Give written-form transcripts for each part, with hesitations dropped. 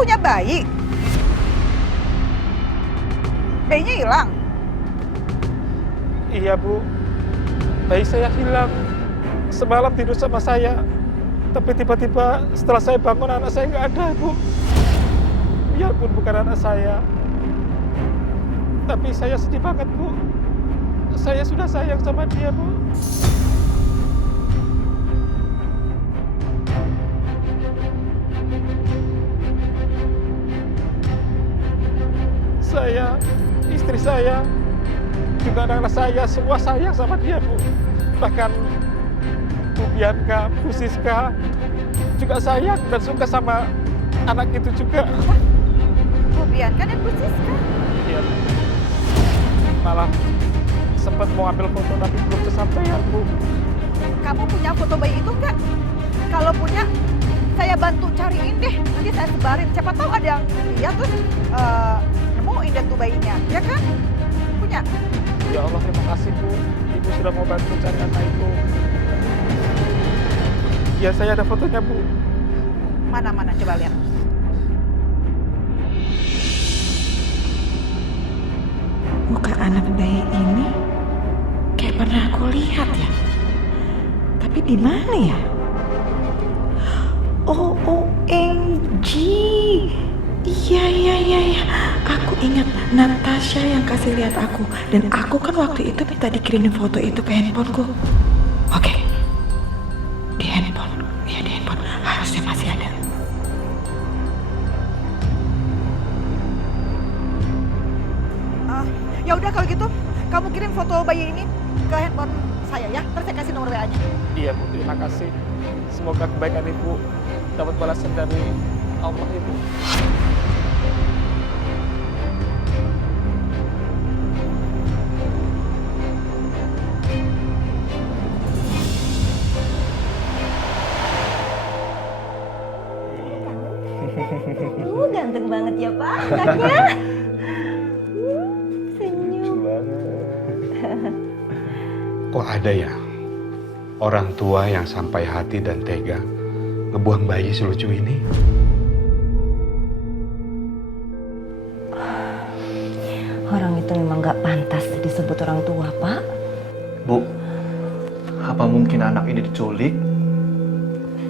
punya bayi? Bayinya hilang? Iya, Bu. Bayi saya hilang. Semalam tidur sama saya. Tapi tiba-tiba setelah saya bangun anak saya nggak ada, Bu. Biarpun bukan anak saya. Tapi saya sedih banget, Bu. Saya sudah sayang sama dia, Bu. Saya, istri saya, juga anak-anak saya, semua sayang sama dia, Bu. Bahkan Bu Bianca, Bu Siska juga sayang dan suka sama anak itu juga. Bu Bianca dan Bu Siska? Iya, Bu. Malah sempat mau ambil foto tapi belum kesampaian, Bu. Kamu punya foto bayi itu enggak? Kalau punya, saya bantu cariin deh. Nanti saya sebarin. Siapa tahu ada yang lihat terus nemuin deh tuh bayinya, ya kan? Punya? Ya Allah, terima kasih, Bu. Ibu sudah mau bantu cari anak itu. Ya, saya ada fotonya, Bu. Mana-mana, coba lihat. Muka anak bayi ini kayak pernah aku lihat ya. Tapi di mana ya? Oh, OMG. Iya. Aku ingat Natasha yang kasih lihat aku. Dan aku kan waktu itu minta dikirimin foto itu ke handphoneku. Oke. Di handphone. Ya, di handphone. Harusnya masih ada. Ya udah kalau gitu, kamu kirim foto bayi ini ke handphone saya ya. Terus saya kasih nomor WA-nya. Iya, Bu. Terima kasih. Semoga kebaikan Ibu dapat balasan dari Allah, Ibu. Ganteng banget ya Pak anaknya. Senyum. Kok ada ya orang tua yang sampai hati dan tega ngebuang bayi selucu ini? Orang itu memang gak pantas disebut orang tua, Pak. Bu, apa mungkin anak ini diculik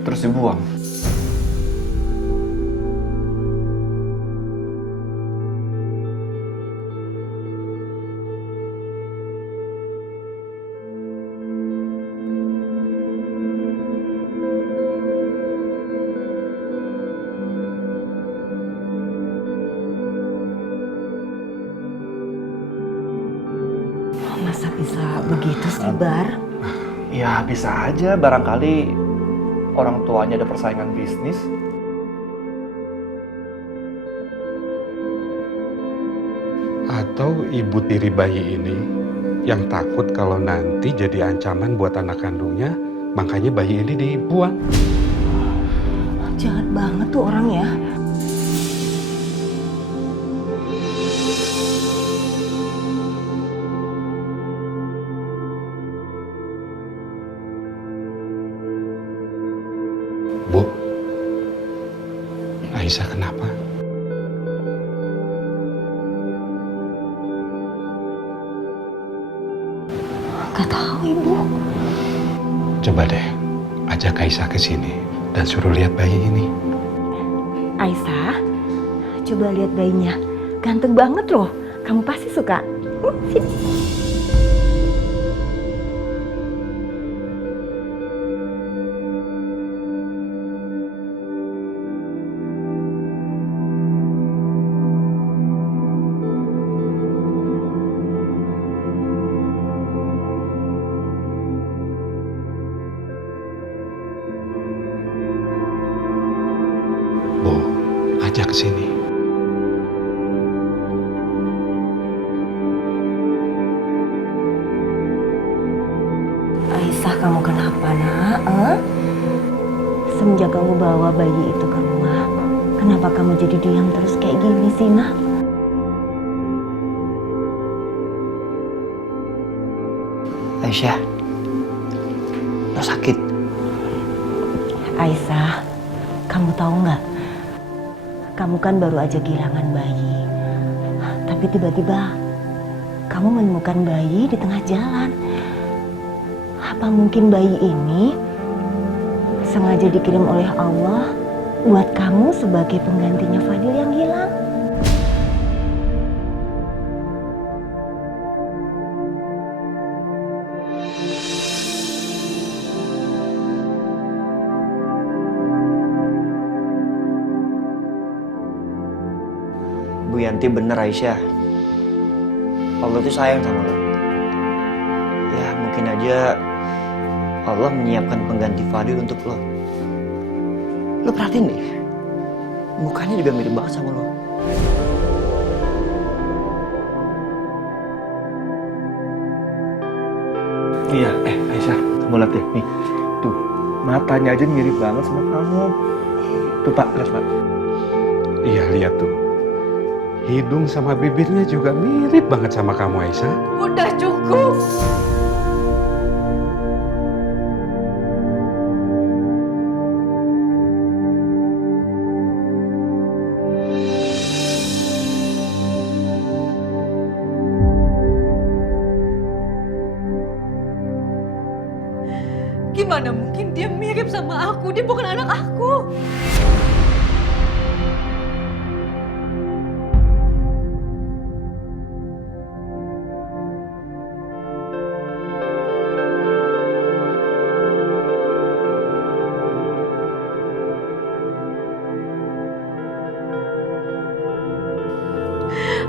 terus dibuang? Masa bisa begitu sih, Bar? Ya bisa aja, barangkali orang tuanya ada persaingan bisnis. Atau ibu tiri bayi ini yang takut kalau nanti jadi ancaman buat anak kandungnya, makanya bayi ini dibuang. Jahat banget tuh orang ya. Bu, Aisyah kenapa? Gak tahu Ibu. Coba deh, ajak Aisyah ke sini dan suruh lihat bayi ini. Aisyah, coba lihat bayinya. Ganteng banget loh. Kamu pasti suka. Sini. Bu, ajak ke sini. Aisyah, kamu kenapa nak? Semenjak kamu bawa bayi itu ke rumah, kenapa kamu jadi diam terus kayak gini sih nak? Aisyah, lo sakit? Aisyah, kamu tahu nggak? kamu kan baru aja kehilangan bayi. Tapi tiba-tiba kamu menemukan bayi di tengah jalan. Apa mungkin bayi ini sengaja dikirim oleh Allah buat kamu sebagai penggantinya Fadil yang hilang? Bu Yanti bener Aisyah. Allah tuh sayang sama lo. Ya mungkin aja Allah menyiapkan pengganti Fadil untuk lo. Lo perhatiin deh, mukanya juga mirip banget sama lo. Iya, Aisyah, kamu lihat deh, nih. Tuh, matanya aja mirip banget sama kamu. Tuh Pak, lihat Pak. Iya, lihat tuh. Hidung sama bibirnya juga mirip banget sama kamu, Aisyah. Udah cukup. Gimana mungkin dia mirip sama aku? Dia bukan anak aku.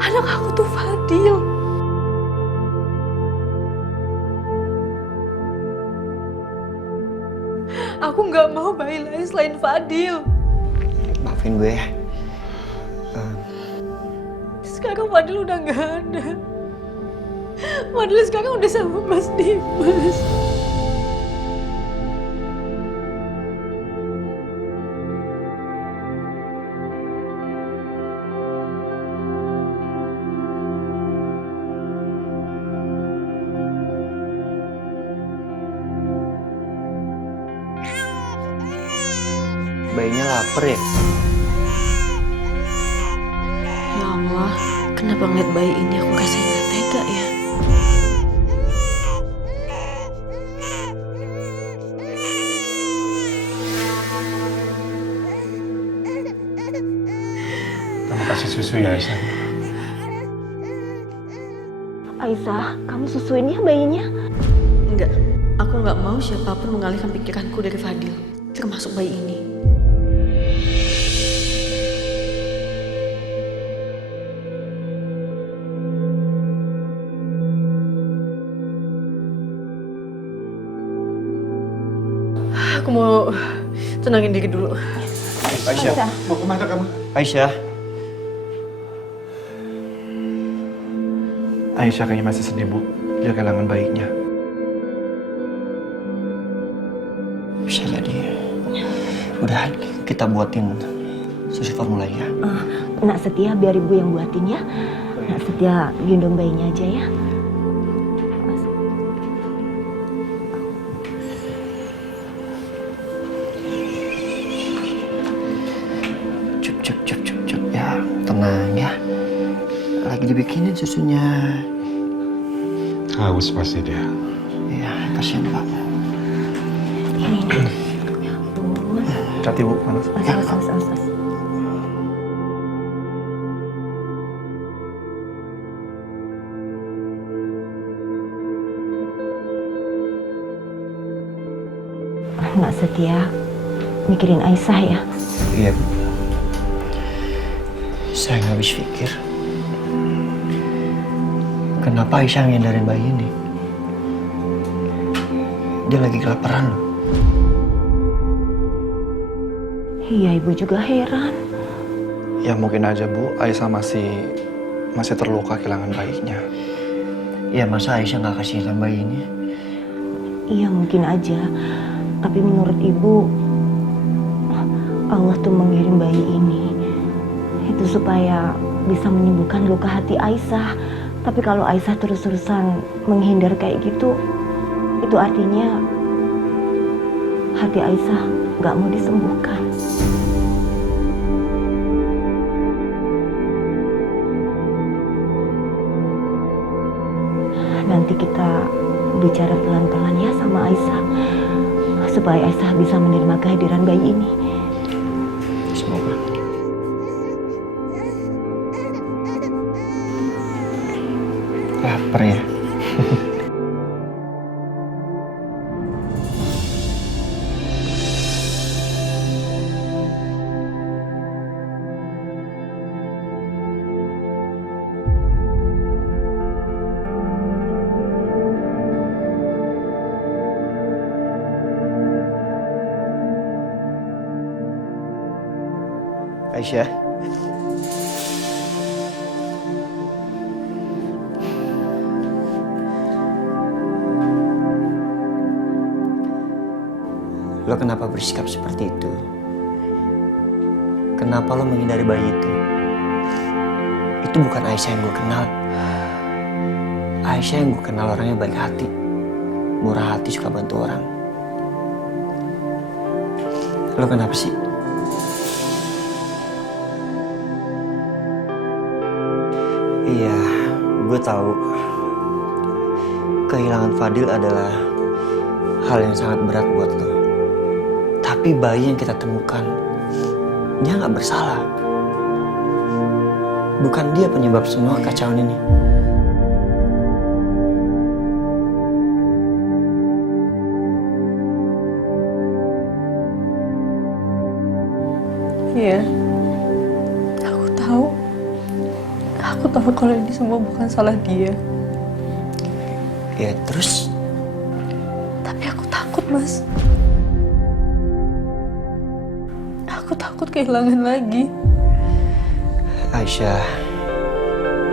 Anak aku tuh Fadil. Aku nggak mau bayi lain selain Fadil. Maafin gue ya. Sekarang Fadil udah nggak ada. Fadil sekarang udah sama Mas Dimas. Bayinya lapar ya? Ya Allah, kenapa ngeliat bayi ini aku kasih nggak tega ya? Kamu kasih susu ya, Aisyah. Aisyah, kamu susuin ya bayinya? Enggak, aku nggak mau siapapun mengalihkan pikiranku dari Fadil, termasuk bayi ini. Aku mau tenangin diri dulu. Aisyah. Mau kemana kamu? Aisyah. Aisyah kayaknya masih sedih, Bu. Dia kehilangan bayinya. Bisa jadi. Udah, kita buatin susu formula ya. Nak Setia biar ibu yang buatin ya. Nak Setia gendong bayinya aja ya. Cup. Ya, tenang ya. Lagi dibikinin susunya. Haus pasti dia. Ya, kasihan Pak. Ini. Ya ampun. Hati Bu, panas. Awas. Nak Setia mikirin Aisyah ya. Iya Bu. Saya nggak habis pikir. Kenapa Aisyah ngindarin bayi ini? Dia lagi kelaparan loh. Iya, ibu juga heran. Ya mungkin aja Bu, Aisyah masih terluka kehilangan bayinya. Ya masa Aisyah nggak kasihan bayi ini? Iya, mungkin aja. Tapi menurut ibu, Allah tuh mengirim bayi ini itu supaya bisa menyembuhkan luka hati Aisyah. Tapi kalau Aisyah terus-terusan menghindar kayak gitu, itu artinya hati Aisyah nggak mau disembuhkan. nanti kita bicara pelan-pelan ya sama Aisyah, supaya Aisyah bisa menerima kehadiran bayi ini. Semoga. Lapar ya? Aisyah. Lo kenapa bersikap seperti itu? Kenapa lo menghindari bayi itu? Itu bukan Aisyah yang gue kenal. Aisyah yang gue kenal orangnya baik hati, murah hati, suka bantu orang. Lo kenapa sih? Iya, gue tahu kehilangan Fadil adalah hal yang sangat berat buat lo. Tapi bayi yang kita temukan, dia nggak bersalah. Bukan dia penyebab semua kacauan ini. Iya, aku tahu. Aku tahu kalau ini semua bukan salah dia. Ya terus? Tapi aku takut, Mas. Aku takut kehilangan lagi. Aisyah,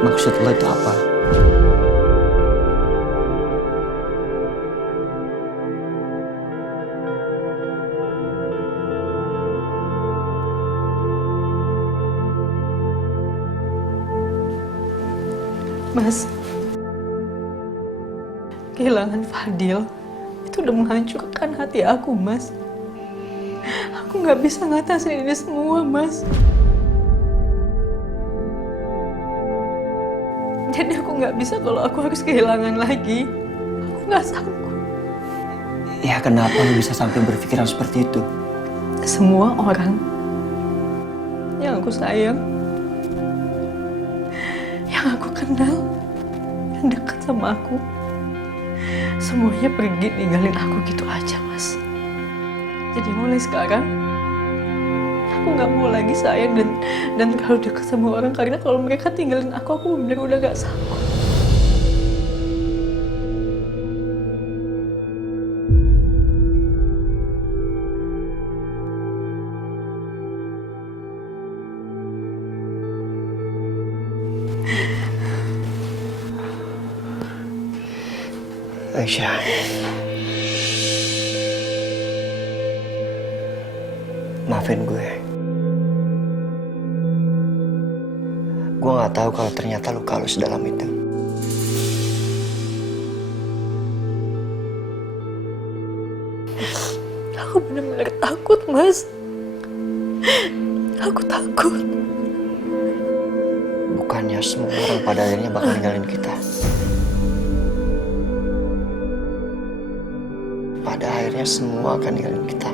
maksud lo itu apa? Mas, kehilangan Fadil itu udah menghancurkan hati aku, Mas. Aku nggak bisa ngatasin ini semua, Mas. Jadi aku nggak bisa kalau aku harus kehilangan lagi. Aku nggak sanggup. Ya kenapa lo bisa sampai berpikiran seperti itu? Semua orang yang aku sayang, yang aku kenal, yang dekat sama aku, semuanya pergi ninggalin aku gitu aja, Mas. Jadi mulai sekarang aku nggak mau lagi sayang dan terlalu dekat sama orang, karena kalau mereka tinggalin aku bener udah nggak sanggup. Aisyah, maafin gue. Gue nggak tahu kalau ternyata luka lu sedalam itu. Aku benar-benar takut, Mas. Aku takut. Bukannya semua orang pada akhirnya bakal ninggalin kita. Pada akhirnya semua akan ninggalin kita.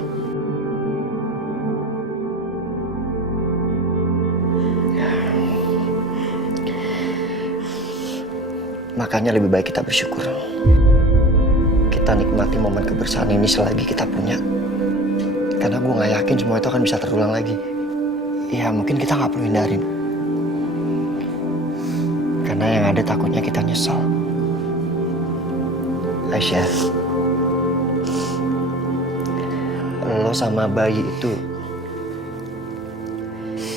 Makanya lebih baik kita bersyukur. Kita nikmati momen kebersamaan ini selagi kita punya. Karena gue gak yakin semua itu akan bisa terulang lagi. Ya mungkin kita gak perlu hindarin. Karena yang ada takutnya kita nyesal. Aisyah, lo sama bayi itu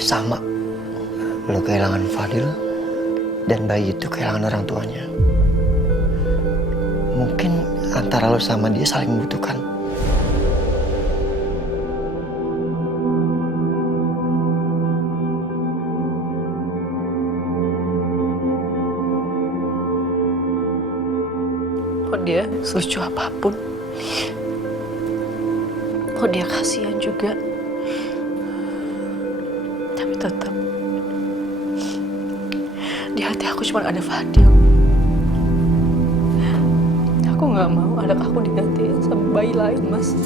sama. Lo kehilangan Fadil dan bayi itu kehilangan orang tuanya. Mungkin antara lo sama dia saling membutuhkan. Mau dia selucu apapun, mau dia kasihan juga, tapi tetap di hati aku cuma ada Fadil. Aku nggak mau anak aku digantiin sama bayi lain, Mas.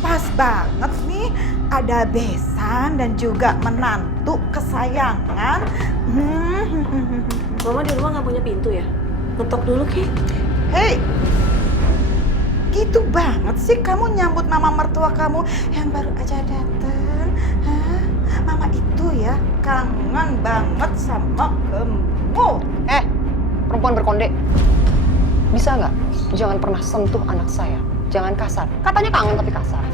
Pas banget nih, ada besan dan juga menantu kesayangan. Mama di rumah nggak punya pintu ya? Ngetok dulu, Ki. Hei, gitu banget sih kamu nyambut mama mertua kamu yang baru aja datang. Hah? Mama itu ya kangen banget sama kamu. Perempuan berkonde. Bisa nggak? Jangan pernah sentuh anak saya. Jangan kasar. Katanya kangen tapi kasar.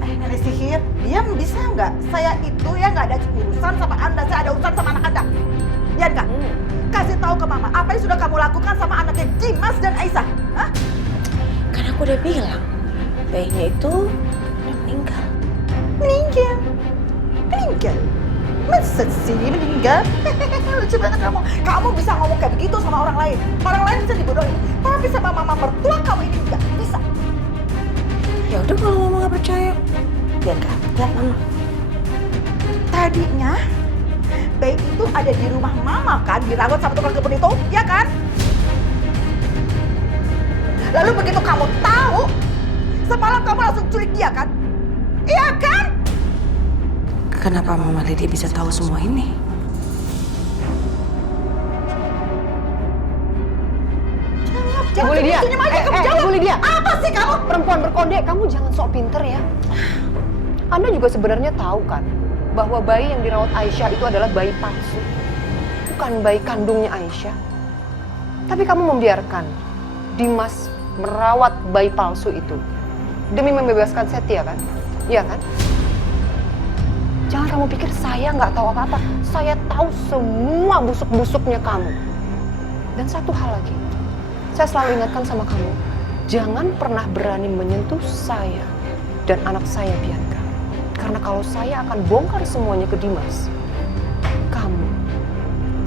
Nenek sihir, diam bisa nggak? Saya itu ya nggak ada urusan sama Anda, saya ada urusan sama anak Anda. Biar nggak? Kasih tahu ke Mama, apa yang sudah kamu lakukan sama anaknya Dimas dan Aisyah? Hah? Kan aku udah bilang, bayinya itu udah meninggal. Meninggal? Meninggal? Masa sih meninggal? Lucu banget kamu. Kamu bisa ngomong kayak begitu sama orang lain. Orang lain bisa dibodohin. Tapi sama mama mertua kamu ini nggak bisa. Ya udah kalau mama nggak percaya. Biar nggak? Biar mama. Tadinya bayi itu ada di rumah mama kan, dirawat sama tukang kebun itu, ya kan? Lalu begitu kamu tahu, semalam kamu langsung culik dia kan? Iya kan? Kenapa Mama Lydia bisa tahu semua ini? Jawab, Ibu Lydia, senyum aja kamu jawab. Ibu Lydia. Apa sih kamu? Perempuan berkonde, kamu jangan sok pinter ya. Anda juga sebenarnya tahu kan bahwa bayi yang dirawat Aisyah itu adalah bayi palsu. Bukan bayi kandungnya Aisyah. Tapi kamu membiarkan Dimas merawat bayi palsu itu demi membebaskan Setia kan? Iya kan? Jangan kamu pikir saya nggak tahu apa-apa. Saya tahu semua busuk-busuknya kamu. Dan satu hal lagi, saya selalu ingatkan sama kamu, jangan pernah berani menyentuh saya dan anak saya Bianca. Karena kalau saya akan bongkar semuanya ke Dimas, kamu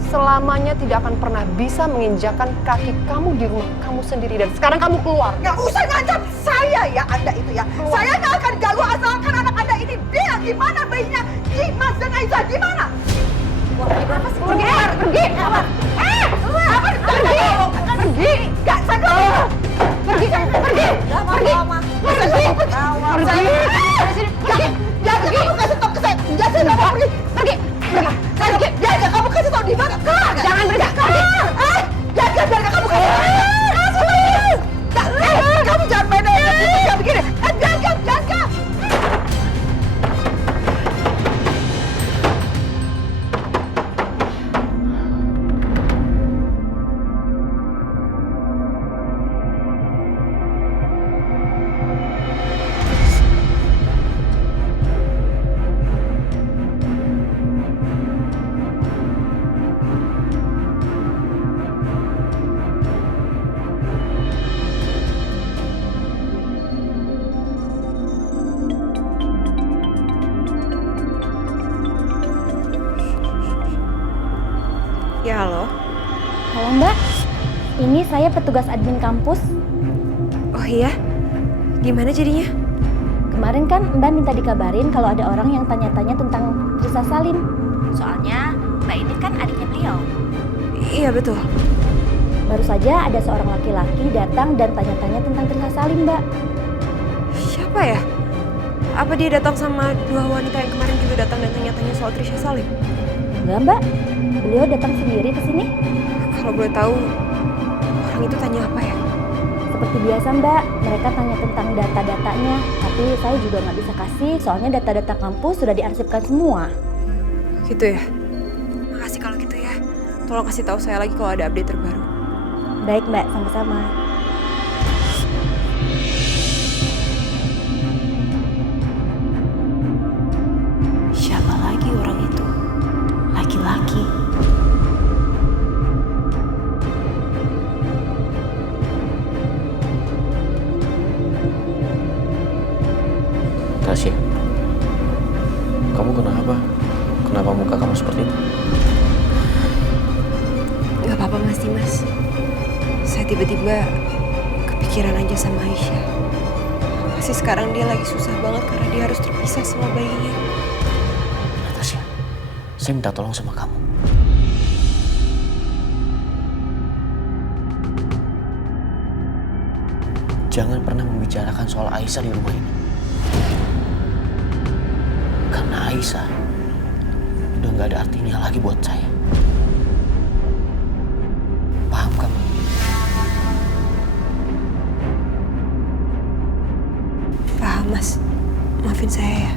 selamanya tidak akan pernah bisa menginjakan kaki kamu di rumah kamu sendiri. Dan sekarang kamu keluar. Nggak usah ngancam saya ya Anda itu ya. Keluar. Saya nggak akan galuh asalkan anak Anda ini bilang di mana bayinya Dimas dan Aisyah di mana? Apa sih? Pergi, pergi. Apa? Apa? Pergi. Pergi. Nggak saya keluar. Pergi kamu, pergi. Pergi. Pergi. Pergi. Pergi. Jangan kamu kasih tahu ke saya. Jangan kamu pergi. Pergi. Pergi. Pergi. Jangan kamu kasih tahu di mana. Jangan pergi. Pergi. Jangan kamu kasih tahu. Kamu jangan main kayak begini. Jangan. Ya halo. Halo Mbak, ini saya petugas admin kampus. Oh iya? Gimana jadinya? Kemarin kan Mbak minta dikabarin kalau ada orang yang tanya-tanya tentang Risa Salim. Soalnya Mbak ini kan adiknya beliau. Iya betul. Baru saja ada seorang laki-laki datang dan tanya-tanya tentang Risa Salim, Mbak. Siapa ya? Apa dia datang sama dua wanita yang kemarin juga datang dan tanya-tanya soal Trisha Salim? Enggak, Mbak. Beliau datang sendiri ke sini. Kalau boleh tahu, orang itu tanya apa ya? Seperti biasa, Mbak. Mereka tanya tentang data-datanya. Tapi saya juga nggak bisa kasih, soalnya data-data kampus sudah diarsipkan semua. Gitu ya? Makasih kalau gitu ya. Tolong kasih tahu saya lagi kalau ada update terbaru. Baik, Mbak. Sama-sama. Siapa lagi orang itu? Laki-laki. Tasya, kamu kenapa? Kenapa muka kamu seperti itu? Gak apa-apa Mas Dimas. Saya tiba-tiba kepikiran aja sama Aisyah. Pasti sekarang dia lagi susah banget karena dia harus terpisah sama bayinya. Natasha, saya minta tolong sama kamu. Jangan pernah membicarakan soal Aisyah di rumah ini. Karena Aisyah udah gak ada artinya lagi buat saya. Paham kamu? Paham, Mas. Maafin saya ya.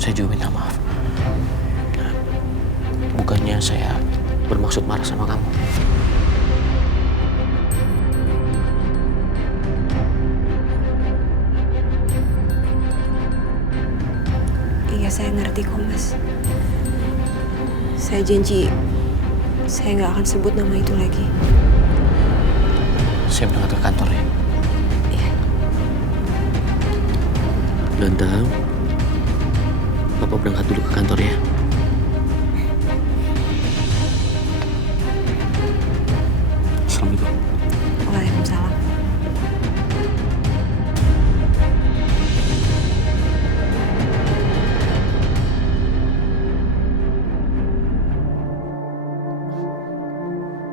Saya juga minta maaf. Bukannya saya bermaksud marah sama kamu. Iya, saya ngerti kok, Mas. Saya janji saya nggak akan sebut nama itu lagi. Saya berangkat ke kantor ya. Iya. Ganteng, Papa berangkat dulu ke kantor ya. Assalamualaikum. Waalaikumsalam.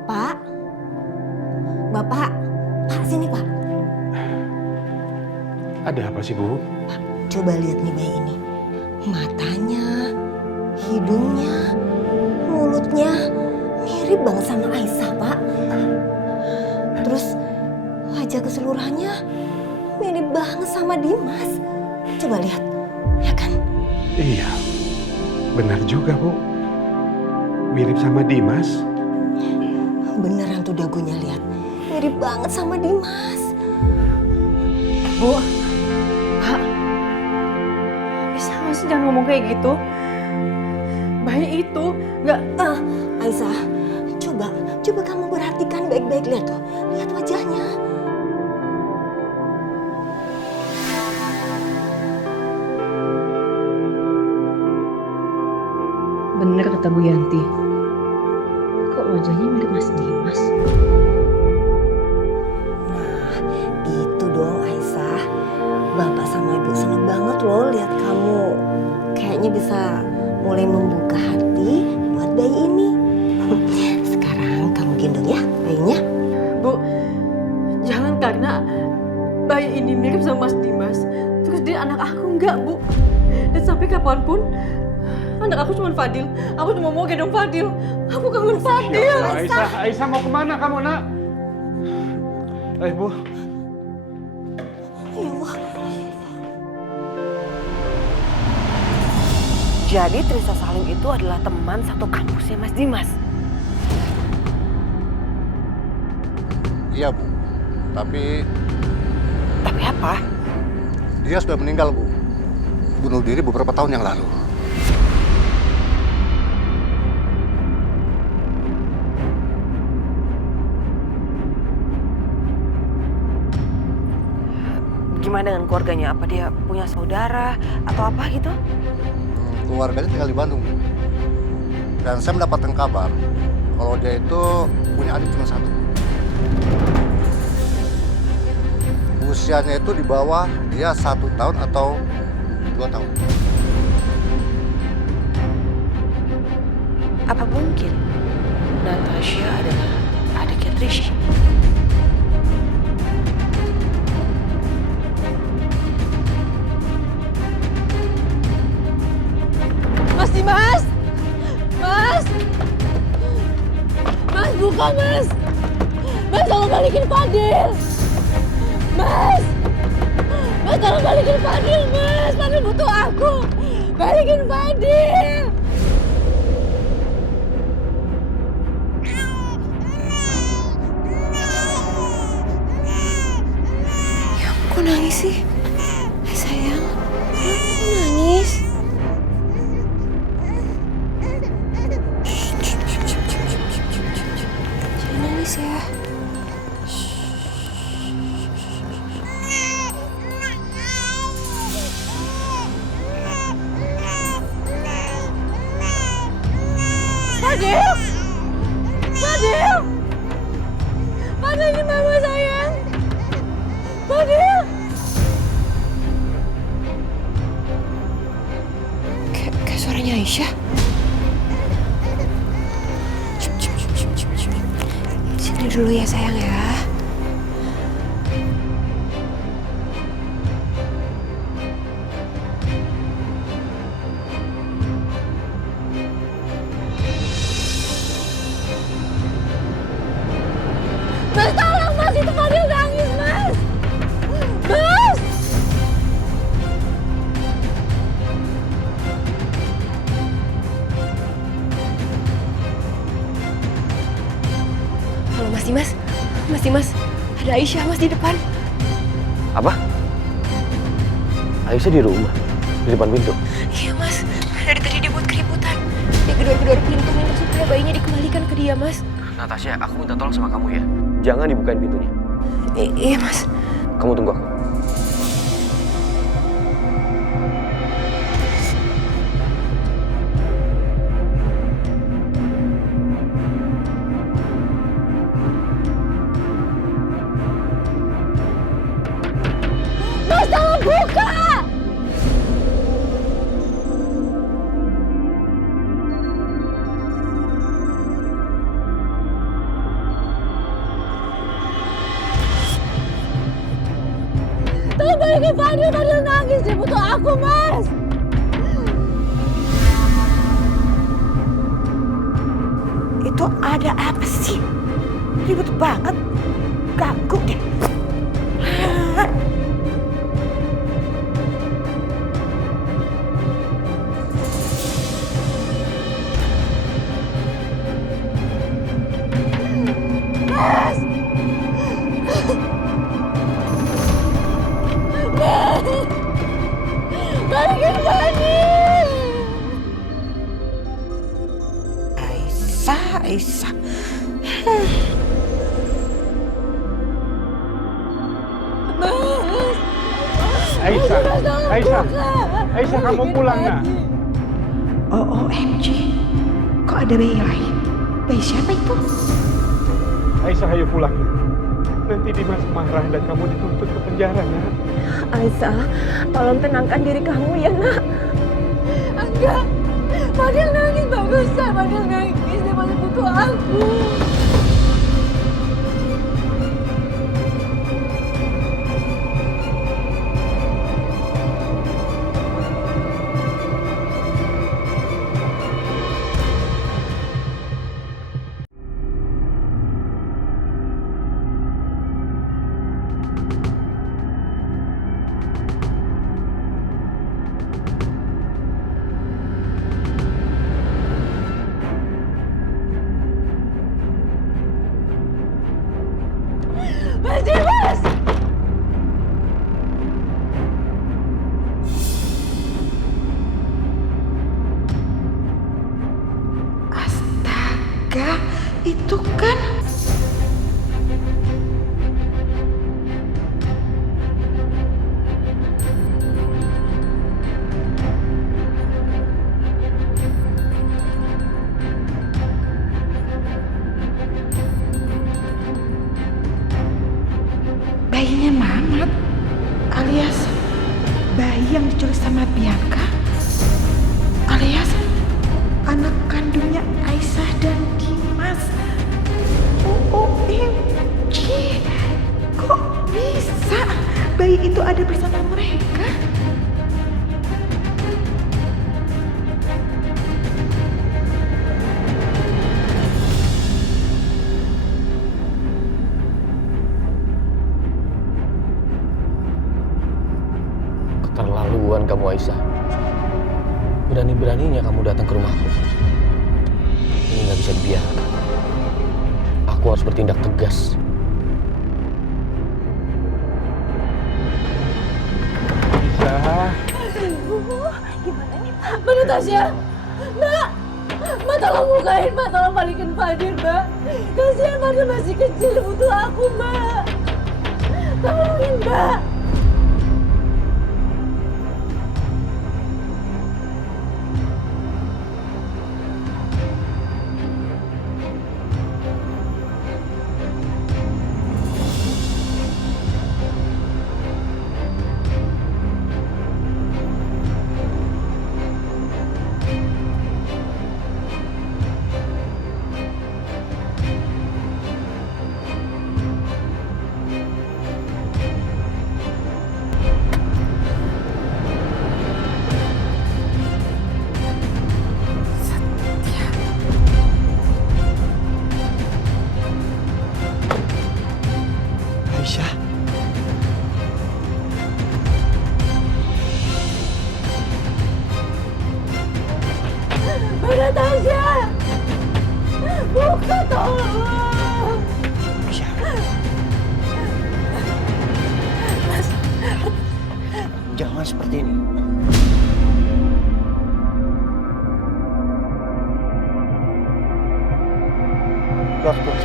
Pak, Bapak, Pak sini Pak. Ada apa sih, Bu? Pak, coba lihat nih bayi ini. Matanya, hidungnya, mulutnya mirip banget sama Aisyah, Pak. Terus wajah keseluruhannya mirip banget sama Dimas. Coba lihat, ya kan? Iya, benar juga, Bu. Mirip sama Dimas. Beneran tuh dagunya, lihat. Mirip banget sama Dimas. Bu, Pak, bisa nggak sih jangan ngomong kayak gitu? Bayi itu nggak... Aisyah, coba kamu perhatikan baik-baik, lihat tuh. Lihat wajahnya. Bener kata Bu Yanti. Kok wajahnya mirip Mas Dimas? Nah, gitu dong Aisyah. Bapak sama Ibu seneng banget loh lihat kamu. Kayaknya bisa mulai membuka hati buat bayi ini. Sekarang kamu gendong ya bayinya. Bu, jangan karena bayi ini mirip sama Mas Dimas, terus dia anak aku, enggak, Bu. Dan sampai kapanpun, anak aku cuma Fadil. Aku cuma mau gendong Fadil. Aku kangen Fadil. Aisyah mau kemana kamu, Nak? Bu. Ya Allah. Jadi Trisa Salim itu adalah teman satu kampusnya Mas Dimas. Iya, Bu. Tapi apa? dia sudah meninggal, Bu. Bunuh diri beberapa tahun yang lalu. Gimana dengan keluarganya? Apa dia punya saudara atau apa gitu? Keluarganya tinggal di Bandung. Dan saya mendapatkan kabar kalau dia itu punya adik cuma satu. Usianya itu di bawah dia 1 tahun atau 2 tahun. Apa mungkin Natasha adalah adiknya Trisha? Mas Dimas! Mas! Mas, buka, Mas! Mas, tolong balikin Fadil! Mas! Mas, tolong balikin Fadil, Mas! Fadil butuh aku! Balikin Fadil! Ya ampun, kok nangis sih? Sayang, kok nangis? Jangan nangis ya. Fadil! Fadil! Fadil, ini mama sayang! Tidur dulu ya sayang ya. Mas, tolong Mas, itu Fadil nangis Mas. Mas! Halo Mas Dimas. Mas Dimas, ada Aisyah Mas di depan. Apa? Aisyah di rumah? Di depan pintu? Iya Mas, dari tadi dia buat keributan. Dia gedor-gedor pintu minta supaya bayinya dikembalikan ke dia Mas. Natasha, aku minta tolong sama kamu ya. Jangan dibukain pintunya. Iya Mas. Kamu tunggu aku. Mas, tolong buka! Tolong balikin Fadil, Fadil nangis, dia butuh aku Mas. Itu ada apa sih? Ribet banget. Ganggu deh. Mas! Balikin Fadil! Aisyah. Aisyah kamu pulang nak. OMG, kok ada bayi lain? Bayi siapa itu? Aisyah ayo pulang. Nanti Dimas marah dan kamu dituntut ke penjara ya. Aisyah, tolong tenangkan diri kamu ya nak. Enggak, Fadil nangis bagusan, Fadil nangis, dia masih butuh aku. Mas Dimas! Astaga, itu kan bayinya Mamat, alias bayi yang diculik sama Bianca, alias anak kandungnya Aisyah dan Dimas. OMG, kok bisa bayi itu ada bersama mereka? Keterlaluan kamu Aisyah. Berani-beraninya kamu datang ke rumahku. Ini nggak bisa dibiarkan. Aku harus bertindak tegas. Aisyah. Gimana nih? Mbak Natasha! Mbak! Mbak tolong bukain, Mbak. Tolong balikin Fadil, Mbak. Kasihan Fadil masih kecil, butuh aku, Mbak. Tolongin, Mbak. harus pulang.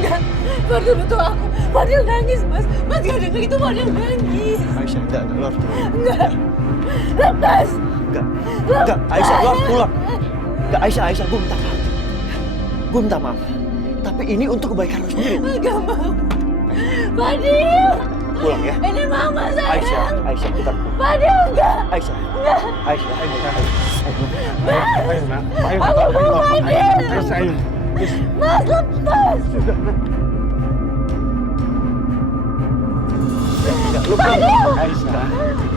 Enggak, Fadil butuh aku. Fadil nangis, Mas. Mas gak denger itu Fadil nangis. Aisyah, enggak, lo harus pulang. Enggak. Lepas. Enggak, Aisyah, lo harus pulang. Enggak, Aisyah, gue minta maaf. Gue minta maaf. Tapi ini untuk kebaikan lo sendiri. Enggak mau. Fadil. Pulang ya. Ini mama saya. Aisyah, kita pulang. Fadil, enggak. Aisyah. Ayo, nak. Ayo, Aku mau Fadil. ayo. Mas, lepas. Enggak, lo pulang. Aisyah.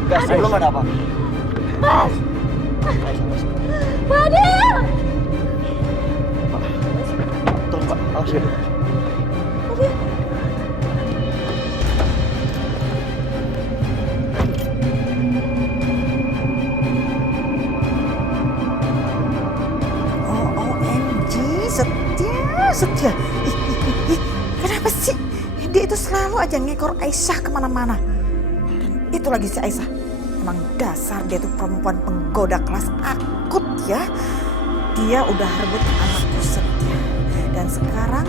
Enggak, sebelum ada apa. Mas. Aisyah, masuk. Fadil. Tolong, Pak. Awas ya. OMG, setia. Ih, kenapa sih? Dia itu selalu aja ngekor Aisyah kemana-mana. Dan itu lagi si Aisyah. Emang dasar dia tuh perempuan penggoda kelas akut ya. Dia udah rebut anakku Setia. Dan sekarang,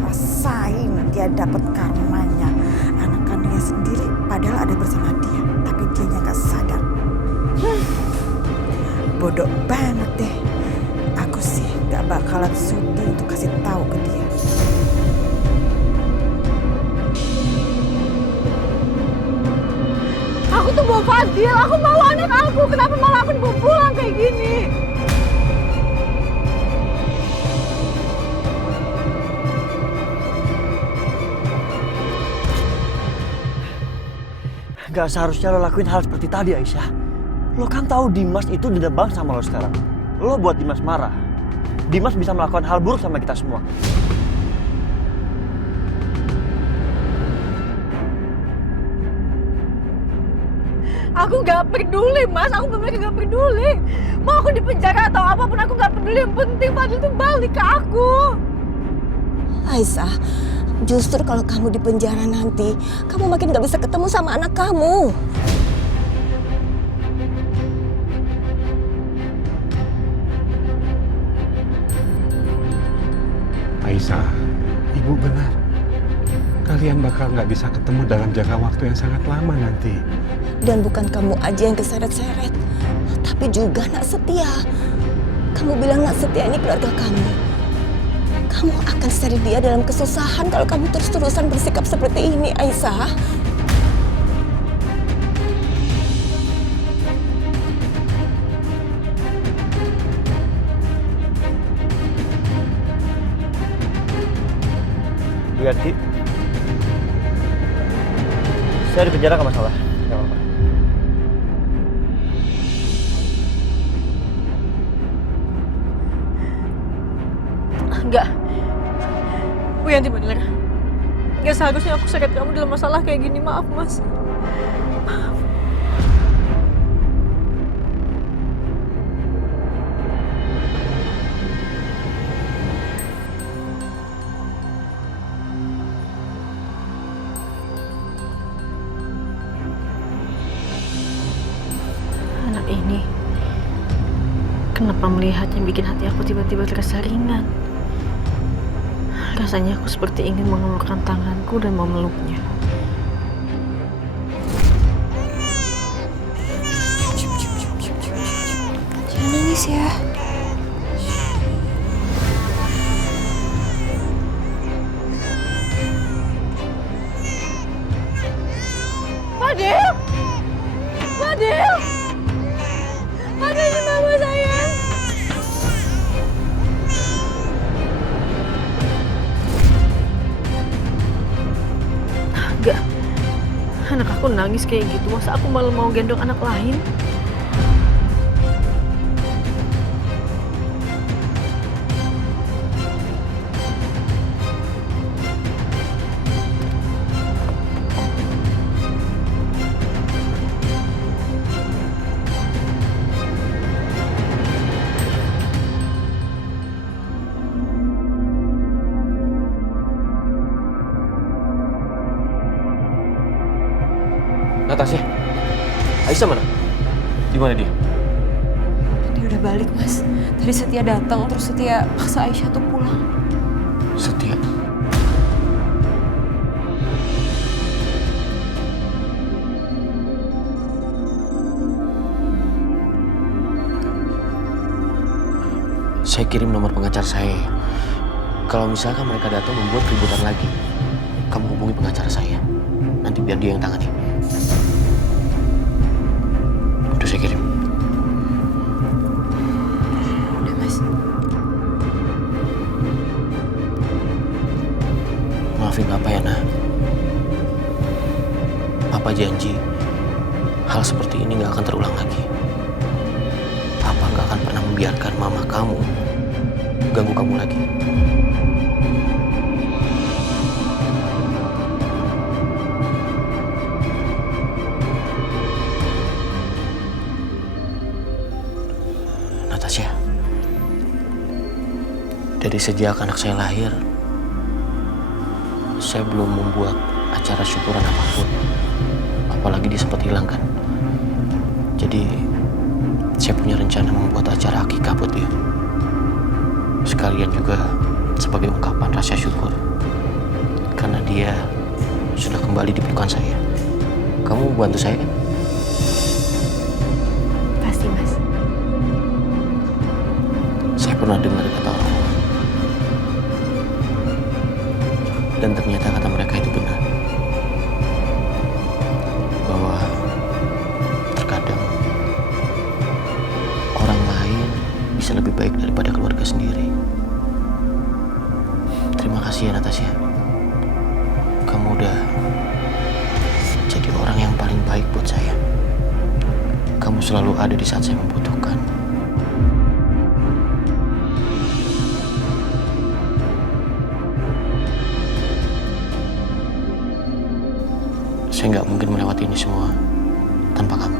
rasain dia dapat karmanya. Anak kandungnya sendiri padahal ada bersama dia. Tapi dianya gak sadar. Bodoh banget deh. Aku sih gak bakalan sudi untuk kasih tahu ke dia. Aku tuh mau Fadil, aku mau anak aku. Kenapa malah aku dibawa pulang kayak gini? Gak seharusnya lo lakuin hal seperti tadi, Aisyah. Lo kan tahu Dimas itu dendam banget sama lo sekarang. Lo buat Dimas marah. Dimas bisa melakukan hal buruk sama kita semua. Aku gak peduli, Mas. Aku bener-bener gak peduli. Mau aku di penjara atau apapun, aku gak peduli. Yang penting Fadil tuh balik ke aku. Aisyah, justru kalau kamu di penjara nanti, kamu makin gak bisa ketemu sama anak kamu. Aisyah, ibu benar. Kalian bakal nggak bisa ketemu dalam jangka waktu yang sangat lama nanti. Dan bukan kamu aja yang keseret-seret, tapi juga Nak Setia. Kamu bilang Nak Setia ini keluarga kamu. Kamu akan cari dia dalam kesusahan kalau kamu terus-terusan bersikap seperti ini, Aisyah. Bu Yanti, saya di penjara gak masalah. Gak apa-apa. Enggak. Bu Yanti bener. Gak seharusnya aku seret kamu dalam masalah kayak gini. Maaf, Mas. Maaf. Anak ini kenapa melihatnya bikin hati aku tiba-tiba terasa ringan. Rasanya aku seperti ingin mengulurkan tanganku dan memeluknya. Jangan nangis ya. Fadil! Fadil! Fadil, ini mama sayang! Enggak. Anak aku nangis kayak gitu. Masa aku malah mau gendong anak lain? Natasha, Aisyah mana? Di mana dia? Dia udah balik, Mas. Tadi Setia datang, terus Setia paksa Aisyah tuh pulang. Saya kirim nomor pengacar saya. Kalau misalkan mereka datang membuat keributan lagi, kamu hubungi pengacara saya. Nanti biar dia yang tangani. Udah saya kirim. Udah, Mas. Maafin Papa ya, Nah. Papa janji hal seperti ini gak akan terulang lagi. Papa gak akan pernah membiarkan mama kamu ganggu kamu lagi. Natasha, dari sejak anak saya lahir, saya belum membuat acara syukuran apapun. Apalagi dia sempat hilang kan. Jadi saya punya rencana membuat acara akikah buat dia. Sekalian juga sebagai ungkapan rasa syukur karena dia sudah kembali di pelukan saya. Kamu bantu saya kan? Pasti, Mas. Saya pernah dengar kata orang, dan ternyata kata mereka itu benar, bahwa terkadang orang lain bisa lebih baik daripada keluarga sendiri. Terima kasih ya Natasha. Kamu udah jadi orang yang paling baik buat saya. Kamu selalu ada di saat saya membutuhkan. Saya nggak mungkin melewati ini semua tanpa kamu.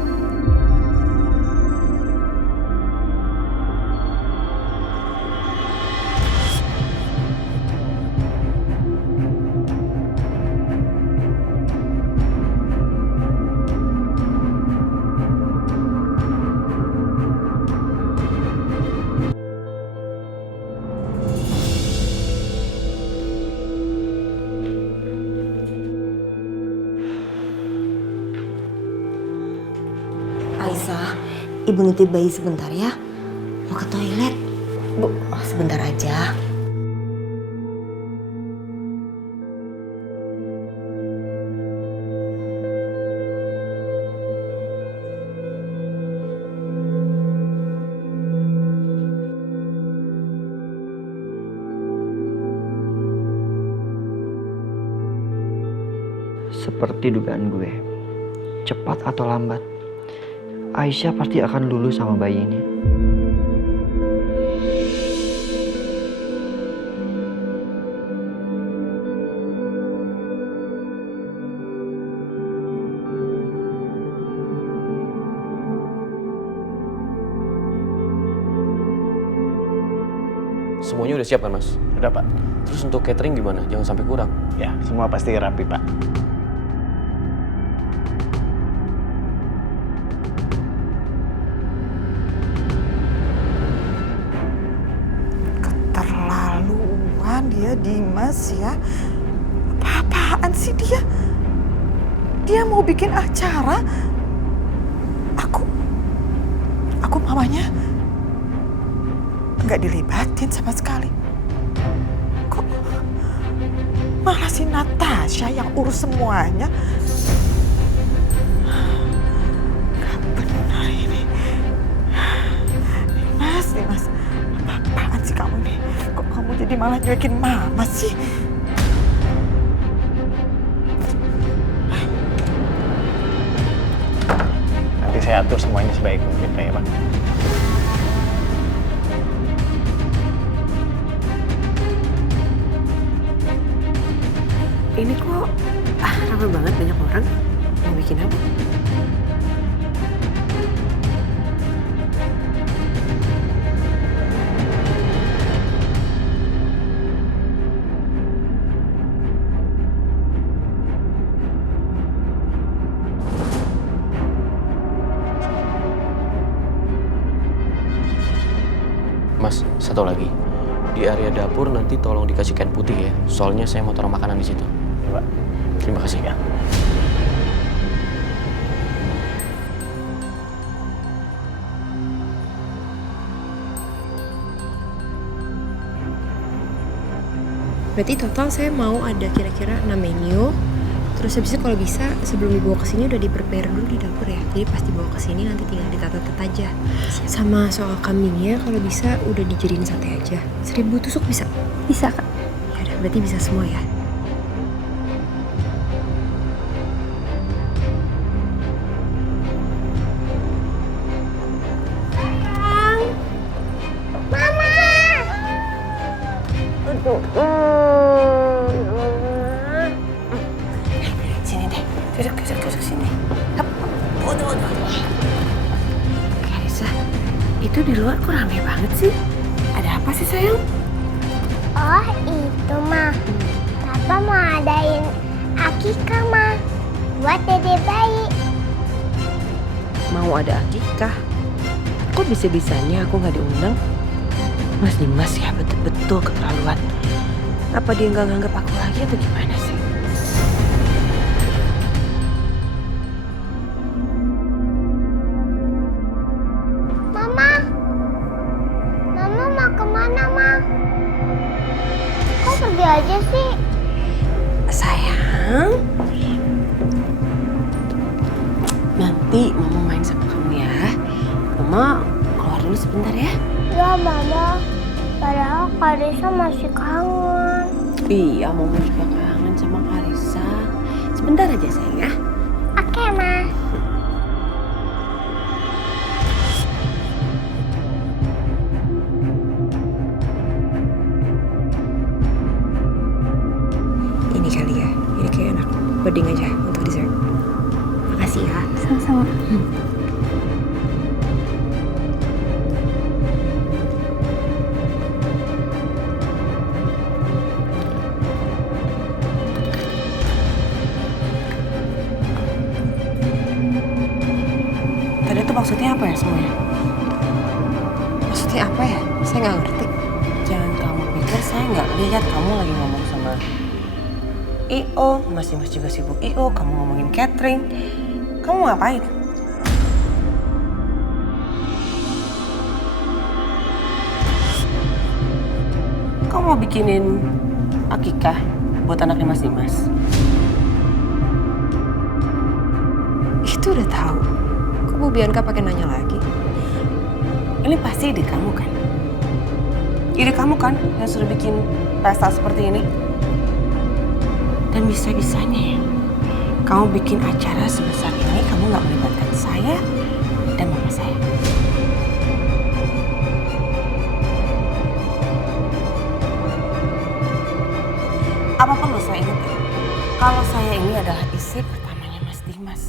Aisyah, Ibu nitip bayi sebentar ya. Mau ke toilet. Bu, sebentar aja. Seperti dugaan gue, cepat atau lambat, Aisyah pasti akan lulus sama bayi ini. Semuanya udah siap kan, Mas? Udah, Pak. Terus untuk catering gimana? Jangan sampai kurang. Ya, semua pasti rapi, Pak. Keterlaluan dia, Dimas ya. Apa-apaan sih dia? Dia mau bikin acara. Aku mamanya nggak dilibatin sama sekali. Kok malah si Natasha yang urus semuanya? Gak benar ini. Dimas, apa-apaan sih kamu nih? Kok kamu jadi malah nyuekin mama sih? Nanti saya atur semuanya sebaik mungkin, Pak, ya, Pak. Ini kok ramai banget, banyak orang. Mau bikin apa? Mas, satu lagi. Di area dapur nanti tolong dikasih kain putih ya. Soalnya saya mau taruh makanan di situ. Ya, Pak. Terima kasih. Ya. Berarti total saya mau ada kira-kira 6 menu. Terus habis itu kalau bisa sebelum dibawa ke sini udah di-prepare dulu di dapur ya. Jadi pas dibawa ke sini nanti tinggal ditata-tata aja. Sama soal kambingnya kalau bisa udah dijadiin sate aja. 1000 tusuk bisa? Bisa, Kak. Ya udah, berarti bisa semua ya. Sini deh, duduk sini. Hup, udah. Karissa, itu di luar kok rame banget sih? Ada apa sih sayang? Oh itu mah, Papa mau adain akikah mah, buat dede bayi. Mau ada akikah? Kok bisa-bisanya aku nggak diundang? Mas Dimas ya betul-betul keterlaluan. Apa dia nggak nganggap aku lagi atau gimana sih? Mama mau kemana mah? Kok pergi aja sih? Sayang, nanti Mama main sama kamu ya. Mama keluar dulu sebentar ya. Ya Mama, padahal Karissa masih kangen. Iya, Mama juga kangen sama Karissa. Sebentar aja sayang ya. Oke Ma. Ini kali ya, ini kayak enak. Beding aja untuk dessert. Makasih ya. Sama-sama. Tadi itu maksudnya apa ya semuanya? Maksudnya apa ya? Saya nggak ngerti. Jangan kamu pikir saya nggak lihat kamu lagi ngomong sama I.O. Mas Dimas juga sibuk I.O. Kamu ngomongin catering. Kamu ngapain? Kamu mau bikinin akikah buat anaknya Mas Dimas? Itu udah tahu. Kok Bu Bianca pakai nanya lagi? Ini pasti ide kamu kan? Ide kamu kan yang sudah bikin pesta seperti ini? Dan bisa-bisanya ya, kamu bikin acara sebesar ini, kamu nggak melibatkan saya dan mama saya. Apa perlu saya ingetin? Kalau saya ini adalah istri pertamanya Mas Dimas.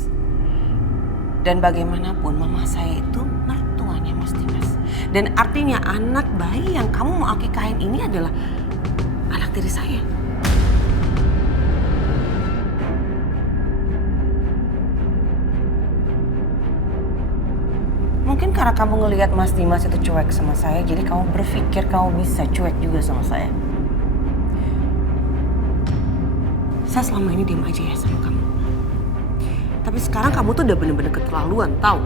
Dan bagaimanapun mama saya itu mertuanya Mas Dimas. Dan artinya anak bayi yang kamu mau akikahin ini adalah anak diri saya. Mungkin karena kamu ngelihat Mas Dimas itu cuek sama saya, jadi kamu berpikir kamu bisa cuek juga sama saya. Saya selama ini diam aja ya sama kamu. Tapi sekarang kamu tuh udah bener-bener keterlaluan, tahu?